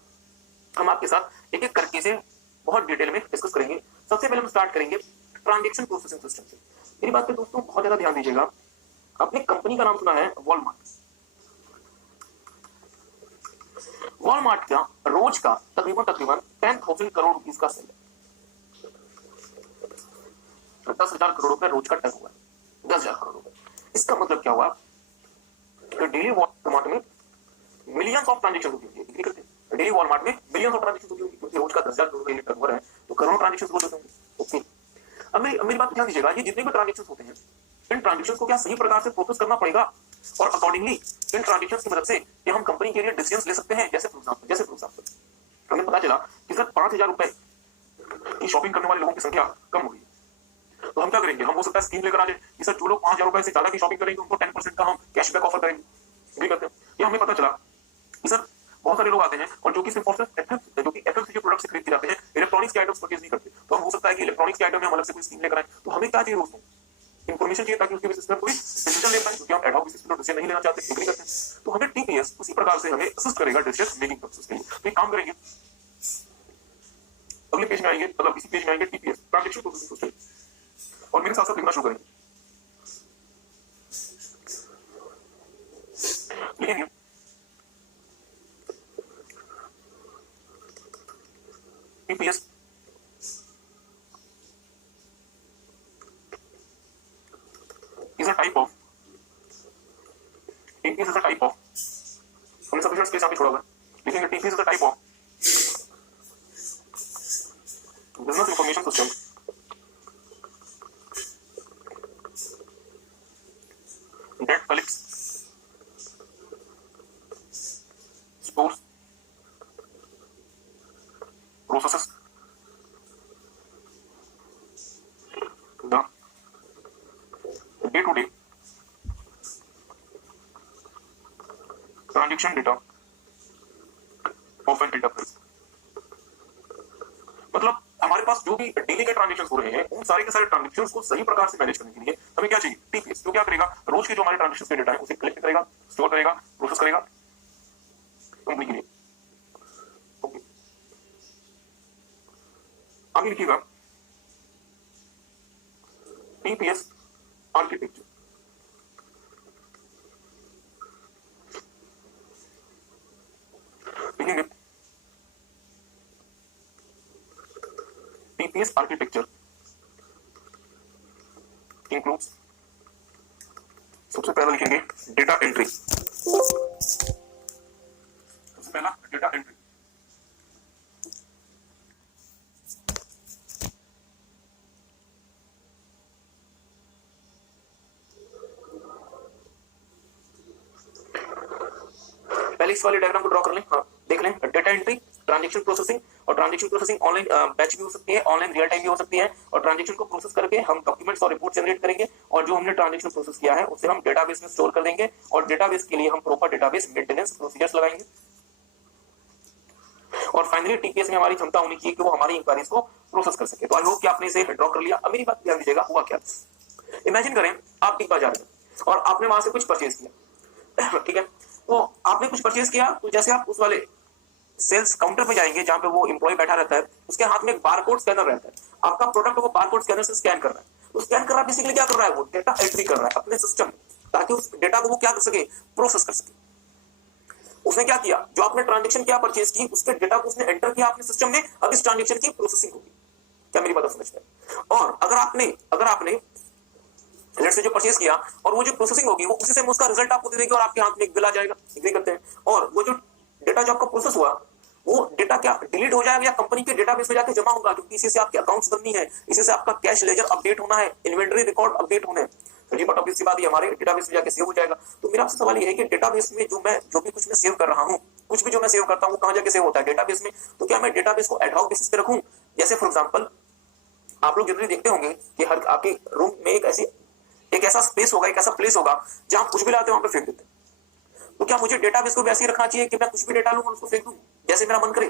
हम आपके साथ एक एक करके से बहुत डिटेल में डिस्कस करेंगे। सबसे पहले हम स्टार्ट करेंगे ट्रांजैक्शन प्रोसेसिंग सिस्टम से। मेरी बात पे दोस्तों बहुत ज्यादा ध्यान दीजिएगा। आपने कंपनी का नाम सुना है वॉलमार्ट। वॉलमार्ट का रोज का तकरीबन 10,000 करोड़ रुपीस का सेल है। 10,000 करोड़ रुपए रोज का टर्न हुआ है, 10,000 करोड़ रुपए। इसका मतलब क्या हुआ? डेली वॉलमार्ट में मिलियंस ऑफ ट्रांजेक्शन होती है। डेली वॉलमार्ट में मिलियंस ऑफ ट्रांजेक्शन होती होंगी, क्योंकि रोज का 10,000 करोड़ का टर्न हो रहा है, तो करोड़ों ट्रांजेक्शन रोज होते होंगे। ओके, अब मेरी बात ध्यान दीजिएगा। ये जितने भी ट्रांजेक्शन होते हैं, इन ट्रांजेक्शन को क्या सही प्रकार से प्रोसेस करना पड़ेगा, और अकॉर्डिंगली इन ट्रांजेक्शन की मदद से हम कंपनी के लिए डिसीजंस ले सकते हैं। जैसे फॉर एग्जांपल हमें पता चला कि सर 5,000 रुपए की शॉपिंग करने वाले लोगों की संख्या कम हो गई, तो हम क्या करेंगे? हम हो सकता है स्कीम लेकर आ जाए कि सर जो लोग 5,000 रुपए से ज्यादा की शॉपिंग करेंगे उनको 10% का हम कैशबैक ऑफर करेंगे। भी करते हैं। ये हमें पता चला कि सर बहुत सारे लोग आते हैं और जो कि सिर्फ एफएमसीजी प्रोडक्ट्स खरीद के जाते हैं, इलेक्ट्रॉनिक्स के आइटम्स परचेज नहीं करते। तो हम हो सकता है कि इलेक्ट्रॉनिक्स के आइटम में हम अलग से कोई स्कीम लेकर आए। तो हमें क्या चाहिए दोस्तों? इन्फॉर्मेशन चाहिए, ताकि उसके बेसिस पर कोई डिसीजन ले पाए, क्योंकि हम एड हॉक बेसिस पर डिसीजन नहीं लेना चाहते, एग्री करते हैं। तो हमें टीपीएस उसी प्रकार से हमें असिस्ट करेगा डिसीजन मेकिंग प्रोसेस के लिए। तो एक काम करेंगे, अगले पेज में आएंगे, मतलब इसी पेज में आएंगे, टीपीएस ट्रांजैक्शन प्रोसेसिंग सिस्टम, और मेरे साथ साथ लिखना शुरू करेंगे। लिखेंगे TPS TPS is a type of, हमने सफिशिएंट स्पेस यहाँ पे छोड़ा हुआ है, लिखेंगे TPS is a type of business information system that collects, stores, processes the day-to-day transaction data of an enterprise। मतलब हमारे पास जो भी डेली के ट्रांजेक्शन हो रहे हैं उन सारे के सारे ट्रांजेक्शन को सही प्रकार से मैनेज करने के लिए हमें क्या चाहिए? टीपीएस। जो क्या करेगा? रोज के जो हमारे ट्रांजेक्शन के डेटा है उसे कलेक्ट करेगा, स्टोर करेगा, प्रोसेस करेगा कंपनी के लिए। ओके, आगे लिखिएगा टीपीएस आर्किटेक्चर। लिखेंगे TPS architecture includes, सबसे पहला लिखेंगे डेटा एंट्री। सबसे पहला डेटा एंट्री। पहले इस वाले डायग्राम को ड्रॉ कर लें। हाँ देख लें, डेटा एंट्री, ट्रांजेक्शन प्रोसेसिंग, और ट्रांजेक्शन प्रोसेसिंग ऑनलाइन बैच भी हो सकती है, ऑनलाइन रियल टाइम भी हो सकती है, और ट्रांजेक्शन को प्रोसेस करके हम डॉक्यूमेंट्स और रिपोर्ट जनरेट करेंगे, और जो हमने ट्रांजेक्शन प्रोसेस किया है उसे हम डेटाबेस में स्टोर कर देंगे, और डेटाबेस के लिए हम प्रॉपर डेटाबेस मेंटेनेंस प्रोसीजर्स लगाएंगे। और फाइनली टीपीएस में हमारी क्षमता होनी चाहिए कि वो हमारी इंक्वायरीज को प्रोसेस कर सके। तो आई होप कि आपने इसे ड्रॉ कर लिया। अब मेरी बात ध्यान दीजिएगा, हुआ क्या? इमेजिन करें आप बिग बाजार में और आपने वहां से कुछ परचेज किया ठीक है, तो आपने कुछ परचेज किया, तो जैसे आप उस वाले सेल्स काउंटर पे जाएंगे जहां पे वो एम्प्लॉय बैठा रहता है, उसके हाथ में एक बारकोड स्कैनर रहता है, आपका प्रोडक्ट वो बारकोड स्कैनर से स्कैन कर रहा है। तो स्कैन कर रहा है, बेसिकली क्या कर रहा है? वो डेटा एंट्री कर रहा है अपने सिस्टम, ताकि उस डेटा को वो क्या कर सके? प्रोसेस कर सके। उसने क्या किया? जो आपने ट्रांजेक्शन किया, परचेज की, उसके डेटा को उसने एंटर किया अपने सिस्टम में। अब इस ट्रांजेक्शन की प्रोसेसिंग होगी। क्या मेरी बात समझते हैं? और अगर आपने लेट्स से जो परचेज किया और वो जो प्रोसेसिंग होगी वो उसी से उसका रिजल्ट आपको दे देगी और आपके हाथ में एक बिल आ जाएगा। एग्री करते हैं? और वो जो डेटा जो आपका प्रोसेस हुआ वो डेटा क्या डिलीट हो जाएगा या कंपनी के डेटाबेस में जाके जमा होगा, क्योंकि इसी से आपके अकाउंट्स बननी है, इसी से आपका कैश लेजर अपडेट होना है, इन्वेंटरी रिकॉर्ड अपडेट होने हैं। जी बट ऑब्वियस सी बात है, हमारे डेटाबेस में जाके सेव हो जाएगा। तो मेरा आपसे सवाल ये है कि डेटाबेस में जो भी कुछ मैं सेव कर रहा हूँ, कुछ भी जो मैं सेव करता हूँ, कहाँ जाके सेव होता है? डेटाबेस में। तो क्या मैं डेटाबेस को एड हॉक बेसिस पे रखूं? जैसे फॉर एग्जांपल आप लोग जनरली देखते होंगे कि हर आपके रूम में एक ऐसा स्पेस होगा, एक ऐसा प्लेस होगा जहां कुछ भी लाते हैं वहां पे फेंक देते हैं। तो क्या मुझे डेटाबेस को वैसे ही रखना चाहिए कि मैं कुछ भी डेटा लूं और उसको फेंक दूं जैसे मेरा मन करे?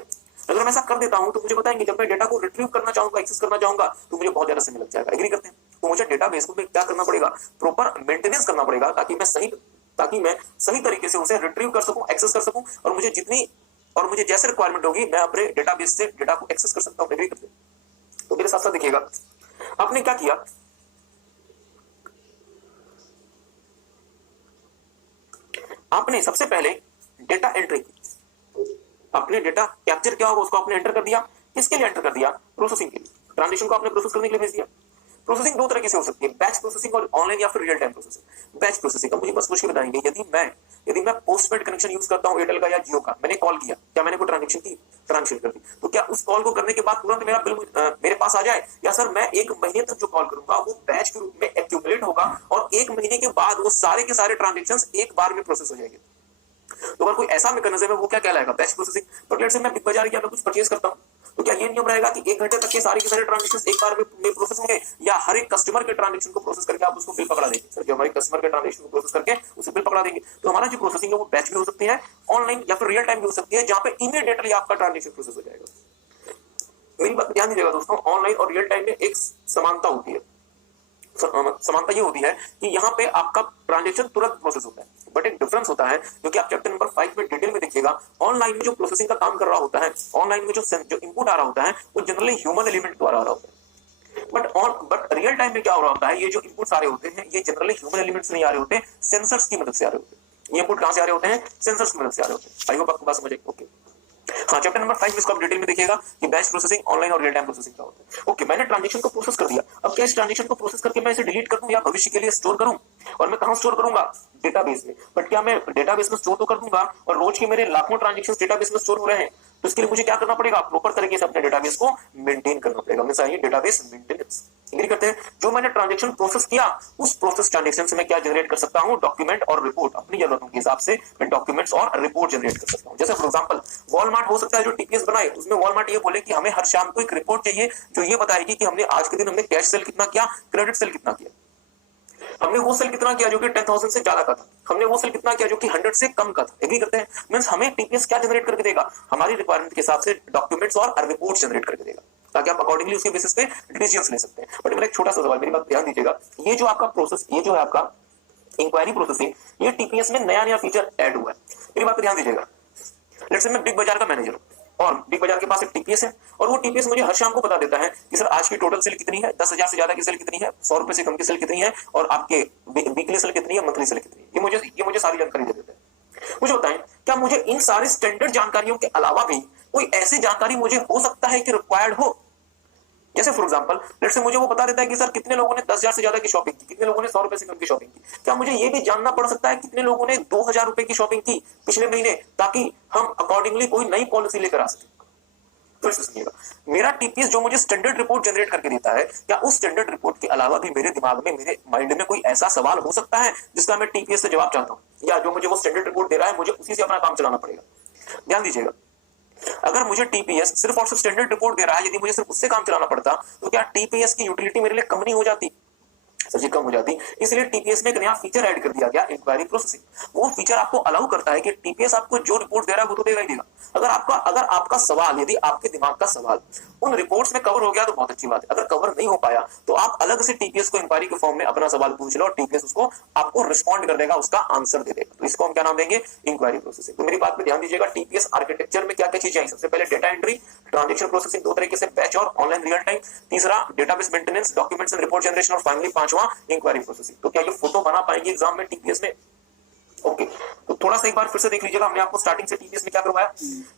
अगर मैं ऐसा कर देता हूं तो मुझे बताएंगे जब मैं डेटा को रिट्रीव करना चाहूंगा, एक्सेस करना चाहूंगा, तो मुझे बहुत ज्यादा समय लग जाएगा। एग्री करते हैं? तो मुझे डेटाबेस को क्या करना पड़ेगा? प्रॉपर मेंटेनेंस करना पड़ेगा, ताकि मैं सही तरीके से उसे रिट्रीव कर सकूं, एक्सेस कर सकूं, और मुझे जैसे रिक्वायरमेंट होगी मैं अपने डेटाबेस से डेटा को एक्सेस कर सकता हूं। एग्री करते हैं? तो मेरे साथ साथ देखिएगा, आपने क्या किया? आपने सबसे पहले डेटा एंट्री की, आपने डेटा कैप्चर किया होगा, उसको आपने एंटर कर दिया। किसके लिए एंटर कर दिया? प्रोसेसिंग के लिए। ट्रांजेक्शन को आपने प्रोसेस करने के लिए भेज दिया। प्रोसेसिंग दो तरीके से हो सकती है, बैच प्रोसेसिंग और ऑनलाइन या फिर real time processing. Batch processing का मुझे बस मुश्किल बताएंगे, यदि मैं पोस्टपेड कनेक्शन यूज करता हूं एयरटेल का या जियो का, मैंने कॉल किया, क्या मैंने कोई ट्रांजेक्शन की, ट्रांजेक्शन कर दी, तो क्या उस कॉल को करने के बाद तुरंत मेरा बिल मेरे पास आ जाए, या सर मैं एक महीने तक जो कॉल करूंगा वो बैच के रूप में एक्यूमुलेट होगा और एक महीने के बाद वो सारे के सारे ट्रांजेक्शन एक बार में प्रोसेस हो जाएंगे? तो अगर कोई ऐसा मैकेनिज्म है वो क्या कहलाएगा? Batch processing. तो लेट्स से मैं बिग बाजार या मैं कुछ परचेज करता हूं, तो क्या ये नियम रहेगा कि 1 घंटे तक के सारे ट्रांजेक्शन एक बार में प्रोसेस होंगे, या हर एक कस्टमर के ट्रांजेक्शन को प्रोसेस करके आप उसको बिल पकड़ा देंगे? सर जो हमारे कस्टमर के ट्रांजेक्शन को प्रोसेस करके उसे बिल पकड़ा देंगे। तो हमारा जो प्रोसेसिंग है वो बैच भी हो सकती है, ऑनलाइन या फिर रियल टाइम भी हो सकती है, जहां पे इमीडिएटली आपका ट्रांजेक्शन प्रोसेस हो जाएगा। मेरी बात ध्यान दीजिएगा दोस्तों, ऑनलाइन और रियल टाइम में एक समानता होती है। समानता ये होती है कि यहाँ पे आपका ट्रांजेक्शन तुरंत प्रोसेस होता है, बट एक डिफरेंस होता है जो कि आप चैप्टर नंबर 5 में डिटेल में देखिएगा। ऑनलाइन में जो प्रोसेसिंग का काम कर रहा होता है, ऑनलाइन में जो इनपुट आ रहा होता है वो जनरली ह्यूमन एलिमेंट द्वारा आ रहा होता है, बट रियल टाइम में क्या हो रहा होता है, ये जो इनपुट्स आ रहे होते हैं ये जनरली ह्यूमन एलिमेंट्स नहीं आ रहे होते, सेंसर्स की मदद से आ रहे होते हैं। ये इनपुट कहां से आ रहे होते हैं? सेंसर्स की मदद से आ रहे होते हैं। आई होप आपको बात समझ आई। ओके, हाँ चैप्टर नंबर 5 में इसको आप डिटेल में देखिएगा कि बैच प्रोसेसिंग, ऑनलाइन और रियल टाइम प्रोसेसिंग क्या होता है। ओके, मैंने ट्रांजेक्शन को प्रोसेस कर दिया। अब क्या इस ट्रांजेक्शन को प्रोसेस करके मैं इसे डिलीट कर दूं या भविष्य के लिए स्टोर करूं, और मैं कहां स्टोर करूंगा, डेटाबेस में। बट क्या मैं डेटाबेस में स्टोर तो कर दूंगा और रोज के मेरे लाखों ट्रांजैक्शंस डेटाबेस में स्टोर हो रहे हैं, तो इसके लिए मुझे क्या करना पड़ेगा, प्रॉपर तरीके से अपने डेटाबेस को मेंटेन करना पड़ेगा। हमेशा ये डेटाबेस मेंटेनेंस एग्री करते हैं। जो मैंने ट्रांजैक्शन प्रोसेस किया, उस प्रोसेस ट्रांजैक्शन से मैं क्या जनरेट कर सकता हूं, डॉक्यूमेंट और रिपोर्ट। अपनी जरूरतों के हिसाब से मैं डॉक्यूमेंट्स और रिपोर्ट जनरेट कर सकता हूं। जैसे फॉर एग्जांपल वॉलमार्ट हो सकता है जो टीपीएस बनाए, उसमें वॉलमार्ट ये बोले कि हमें हर शाम को एक रिपोर्ट चाहिए जो ये बताएगी कि हमने आज के दिन हमने कैश सेल कितना किया, क्रेडिट सेल कितना किया, हमने वो सेल कितना किया जो कि 10,000 से ज्यादा का था, हमने वो सेल कितना किया जो कि 100 से कम का था। एग्री करते हैं। मींस हमें टीपीएस क्या जनरेट करके देगा, हमारी रिक्वायरमेंट के हिसाब से डॉक्यूमेंट्स और रिपोर्ट जनरेट करके देगा, ताकि आप अकॉर्डिंगली उसके बेसिस पे डिसीजंस ले सकते हैं। बट मेरा एक छोटा सा सवाल, मेरी बात ध्यान दीजिएगा, ये जो आपका प्रोसेस, ये जो है आपका इंक्वायरी प्रोसेसिंग, ये टीपीएस में नया नया फीचर ऐड हुआ है। मेरी बात पे ध्यान दीजिएगा। लेट्स से मैं बिग बाजार का मैनेजर हूं और बिग बाजार के पास एक टीपीएस है और वो टीपीएस मुझे हर शाम को बता देता है कि सर आज की टोटल सेल कितनी है, 10,000 से ज्यादा की सेल कितनी है, 100 रुपए से कम की सेल कितनी है, और आपके वीकली सेल कितनी है, मंथली सेल कितनी है। ये मुझे सारी जानकारी दे देते हैं। मुझे बताएं, क्या मुझे इन सारे स्टैंडर्ड जानकारियों के अलावा भी कोई ऐसी जानकारी मुझे हो सकता है कि रिक्वायर्ड हो? जैसे फॉर एग्जांपल लेट्स से मुझे वो बता देता है कि सर कितने लोगों ने 10,000 से ज्यादा की शॉपिंग की, कितने लोगों ने 100 रुपए से कम की शॉपिंग की। क्या मुझे ये भी जानना पड़ सकता है कितने लोगों ने 2,000 रुपए की शॉपिंग की पिछले महीने, ताकि हम अकॉर्डिंगली कोई नई पॉलिसी लेकर आ सके? फिर से सुनिएगा, मेरा टीपीएस जो मुझे स्टैंडर्ड रिपोर्ट जनरेट करके देता है, क्या उस स्टैंडर्ड रिपोर्ट के अलावा भी मेरे दिमाग में, मेरे माइंड में कोई ऐसा सवाल हो सकता है जिसका मैं टीपीएस से जवाब चाहता हूं, या जो मुझे वो स्टैंडर्ड रिपोर्ट दे रहा है मुझे उसी से अपना काम चलाना पड़ेगा? ध्यान दीजिएगा, अगर मुझे टीपीएस सिर्फ और सिर्फ स्टैंडर्ड रिपोर्ट दे रहा है, यदि मुझे सिर्फ उससे काम चलाना पड़ता, तो क्या टीपीएस की यूटिलिटी मेरे लिए कम नहीं हो जाती? सच्ची कम हो जाती। इसलिए टीपीएस में एक नया फीचर ऐड कर दिया गया, इंक्वायरी प्रोसेसिंग। वो फीचर आपको अलाउ करता है कि टीपीएस आपको जो रिपोर्ट दे रहा है वो तो देगा ही देगा। अगर आपका सवाल, यदि आपके दिमाग का सवाल उन रिपोर्ट्स में कवर हो गया तो बहुत अच्छी बात है। अगर कवर नहीं हो पाया तो आप अलग से टीपीएस को इंक्वायरी के फॉर्म में अपना सवाल पूछ लो और टीपीएस उसको आपको रिस्पॉन्ड कर देगा, उसका आंसर दे देगा। तो इसको हम क्या नाम देंगे, इंक्वायरी प्रोसेसिंग। तो मेरी बात पे ध्यान दीजिएगा, टीपीएस आर्किटेक्चर में क्या क्या चीजें आई। सबसे पहले डेटा एंट्री, ट्रांजैक्शन प्रोसेसिंग दो तरीके से, बैच और ऑनलाइन रियल टाइम। तीसरा database maintenance, documents and report generation. और फाइनली पांचवा इंक्वायरी प्रोसेसिंग। तो क्या ये फोटो बना पाएंगे एग्जाम में टीपीएस में? ओके, तो थोड़ा सा एक बार फिर से देख लीजिएगा, हमने आपको स्टार्टिंग से टीपीएस में क्या करवाया।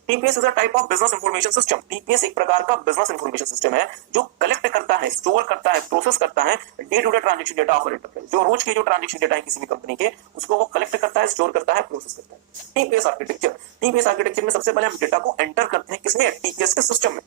TPS is a type of business information system. TPS एक प्रकार का बिजनेस इंफॉर्मेशन सिस्टम है जो कलेक्ट करता है, स्टोर करता है, प्रोसेस करता है day to day transaction data of enterprise. जो रोज के जो ट्रांजैक्शन डेटा है किसी भी कंपनी के, उसको वो कलेक्ट करता है, स्टोर करता है, प्रोसेस करता है। टीपीएस आर्किटेक्चर में सबसे पहले हम डेटा को एंटर करते हैं, किसमें, टीपीएस के सिस्टम में।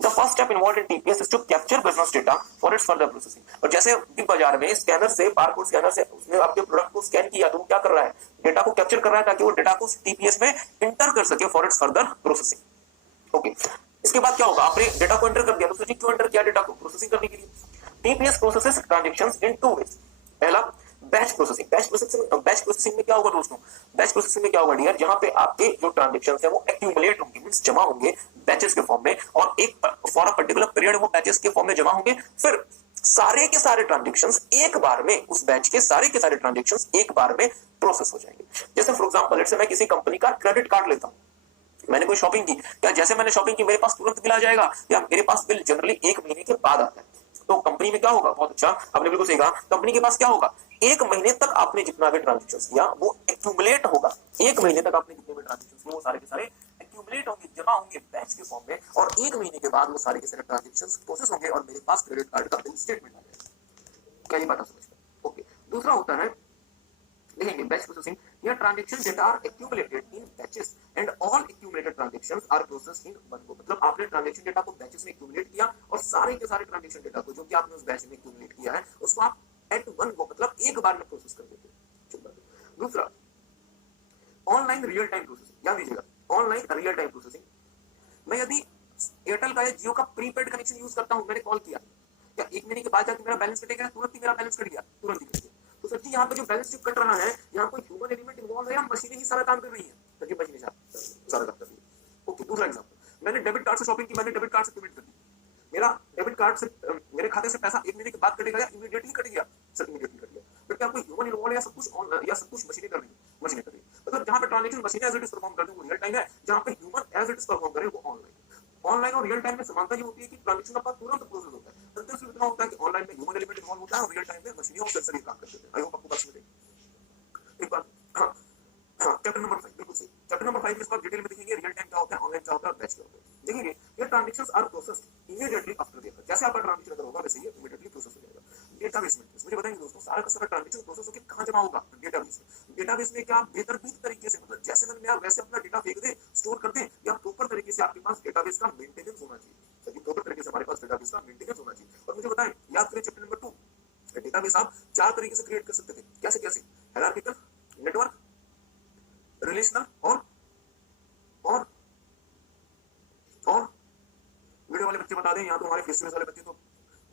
The first step involved in TPS is to capture business data for its further processing. और जैसे बिग बाजार में स्कैनर से, बारकोड स्कैनर से उसने आपके प्रोडक्ट को स्कैन किया, तो वो क्या कर रहा है, डेटा को कैप्चर कर रहा है, ताकि वो डेटा को टीपीएस में इंटर कर सके for its further processing. Okay, इसके बाद क्या होगा, आपने डेटा को एंटर कर दिया, तो सोचिए क्यों एंटर किया डेटा को, प्रोसेसिंग करने के लिए। TPS processes transactions in two ways. पहला बैच प्रोसेसिंग। बैच प्रोसेसिंग में क्या होगा दोस्तों, बैच प्रोसेसिंग में क्या होगा डियर, जहां पे आपके जो ट्रांजैक्शंस है वो एक्यूमुलेट होंगे, मींस जमा होंगे बैचेस के फॉर्म में, और एक फॉर अ पर्टिकुलर पीरियड वो बैचेस के फॉर्म में जमा होंगे। फिर सारे के सारे ट्रांजैक्शंस एक बार में, उस बैच के सारे ट्रांजैक्शंस एक बार में प्रोसेस हो जाएंगे। जैसे फॉर एग्जांपल लेट्स से मैं किसी कंपनी का क्रेडिट कार्ड लेता हूं, मैंने कोई शॉपिंग की, क्या जैसे मैंने शॉपिंग की मेरे पास तुरंत बिल आ जाएगा, या मेरे पास बिल जनरली 1 महीने के बाद आता है? तो कंपनी में क्या होगा, बहुत अच्छा, आपने बिल्कुल सही कहा, कंपनी के पास क्या होगा, 1 महीने तक आपने जितना भी ट्रांजैक्शंस किया वो एक्यूमुलेट होगा। 1 महीने तक आपने जितने भी ट्रांजैक्शंस किए वो सारे के सारे एक्यूमुलेट होंगे, जमा होंगे बैच के फॉर्म में, और 1 महीने के बाद वो सारे के सारे ट्रांजैक्शंस प्रोसेस होंगे और मेरे पास क्रेडिट कार्ड का बिल स्टेटमेंट आ जाएगा। क्या ये बात समझ में? ओके, दूसरा होता है, देखेंगे बैच प्रोसेसिंग, या transaction data are accumulated in batches and all accumulated transactions are processed in one go. मतलब आपने ट्रांजैक्शन डेटा को बैचेस में एक्यूमुलेट किया और सारे के सारे ट्रांजैक्शन डेटा को जो कि आपने उस बैच में एक्यूमुलेट किया है उसको आप एट वन गो, मतलब एक बार में प्रोसेस कर देते हैं। दूसरा ऑनलाइन रियल टाइम प्रोसेसिंग। ध्यान दीजिएगा, ऑनलाइन रियल टाइम प्रोसेसिंग, मैं यदि एयरटेल का या जियो का प्रीपेड कनेक्शन यूज करता हूं, मैंने कॉल किया, क्या 1 महीने के बाद जाकर मेरा बैलेंस कटेगा? तुरंत ही मेरा बैलेंस कट गया, तुरंत ही कट गया। तो सर जी यहाँ पे जो बैलेंस शीट कट रहा है, यहाँ कोई ह्यूमन एलिमेंट इन्वॉल्व है या मशीनें ही सारा काम कर रही है? सर जी मशीनें सारा काम कर रही है। ओके, दूसरा एग्जांपल, मैंने डेबिट कार्ड से शॉपिंग की, मैंने डेबिट कार्ड से पेमेंट कर दी, मेरा डेबिट कार्ड से मेरे खाते से पैसा 1 महीने के बाद कटेगा या इमीडिएटली कट गया? सर इमीडिएटली कट गया। फिर क्या कोई ह्यूमन इन्वॉल्व है या सब कुछ मशीनें कर रही है? मशीनें कर रही है। मतलब जहाँ पे ट्रांजैक्शन मशीनें एज इट इज परफॉर्म कर रही है वो रियल टाइम है, जहाँ पे human as it is perform करे वो ऑनलाइन। ऑनलाइन और रियल टाइम में समानता ये होती है कि ट्रांजैक्शन आपका तुरंत प्रोसेस होता है। अंतर सिर्फ इतना होता है कि ऑनलाइन में ह्यूमन एलिमेंट इन्वॉल्व होता है और रियल टाइम में मशीनें और सेंसर काम करते हैं। आई होप आपको बात समझ आई। एक बात, हाँ चैप्टर नंबर 5 बिल्कुल सही। चैप्टर नंबर 5 में इसको आप डिटेल में देखेंगे, रियल टाइम क्या होता है, ऑनलाइन क्या होता है, बैच क्या होता है। देखेंगे ये transactions are processed immediately after their. जैसे आपका ट्रांजैक्शन अगर होगा वैसे ये इमीडिएटली प्रोसेस हो जाएगा। डेटाबेस में। मुझे बताएंगे दोस्तों, सारा का सारा ट्रांजेक्शन प्रोसेस होकर कहाँ जमा होगा? डेटाबेस में। डेटाबेस में क्या बेतरतीब तरीके से, मतलब जैसे मन में आप वैसे अपना डेटा फेंक दें, स्टोर कर दें, या प्रॉपर तरीके से आपके पास डेटाबेस का मेंटेनेंस होना चाहिए। सही, प्रॉपर तरीके से हमारे पास डेटाबेस का मेंटेनेंस होना चाहिए। और मुझे बताएं, याद करें चैप्टर नंबर 2, डेटाबेस आप 4 तरीके से क्रिएट कर सकते थे। कैसे कैसे? हायरार्किकल, नेटवर्क, रिलेशनल और और वीडियो वाले बच्चे बता दें, यहाँ तो हमारे फेस टू फेस वाले बच्चे तो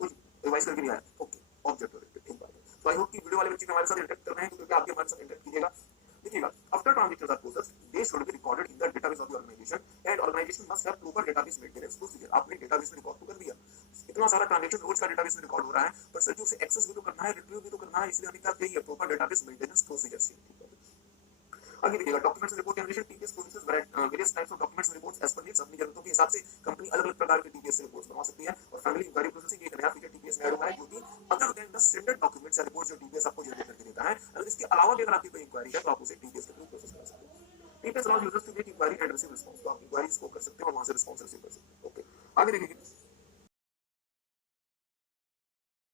कुछ रिवाइज करके नहीं आए। ओके, ऑब्जेक्ट ओरिएंटेड, ठीक बात है। तो आई होप कि वीडियो वाले बच्चे हमारे साथ इंटरेक्ट कर रहे हैं, तो कृपया आप भी हमारे साथ इंटरेक्ट कीजिएगा। देखिएगा, after transactions are processed, they should be recorded in the database of the organisation and organisation must have proper database maintenance procedure. आपने डेटाबेस में रिकॉर्ड तो कर दिया, इतना सारा ट्रांजेक्शन रोज का डेटाबेस में रिकॉर्ड हो रहा है, पर सर जी उसे एक्सेस भी तो करना है, रिट्रीव भी तो करना है, इसलिए हमें क्या चाहिए? प्रॉपर डेटाबेस मेंटेनेंस प्रोसीजर चाहिए। आगे देखिएगा, documents report generation, TPS processes various types of documents reports as per needs. अपनी जरूरतों के हिसाब से कंपनी अलग अलग प्रकार के टीपीएस रिपोर्ट्स बनवा सकती है। और फैमिली इंक्वायरी प्रोसेसिंग एक नया फीचर टीपीएस में ऐड हुआ है, जो कि other than the standard documents या रिपोर्ट्स जो टीपीएस आपको जनरेट करके देता है, अगर इसके अलावा भी अगर आपकी कोई इंक्वायरी है तो आप उसे टीपीएस के थ्रू प्रोसेस करा सकते हैं। TPS allows users to make inquiry and receive response, तो आप इंक्वायरीज को कर सकते हैं और वहां से रिस्पांस रिसीव कर सकते हैं। ओके, आगे देखिए,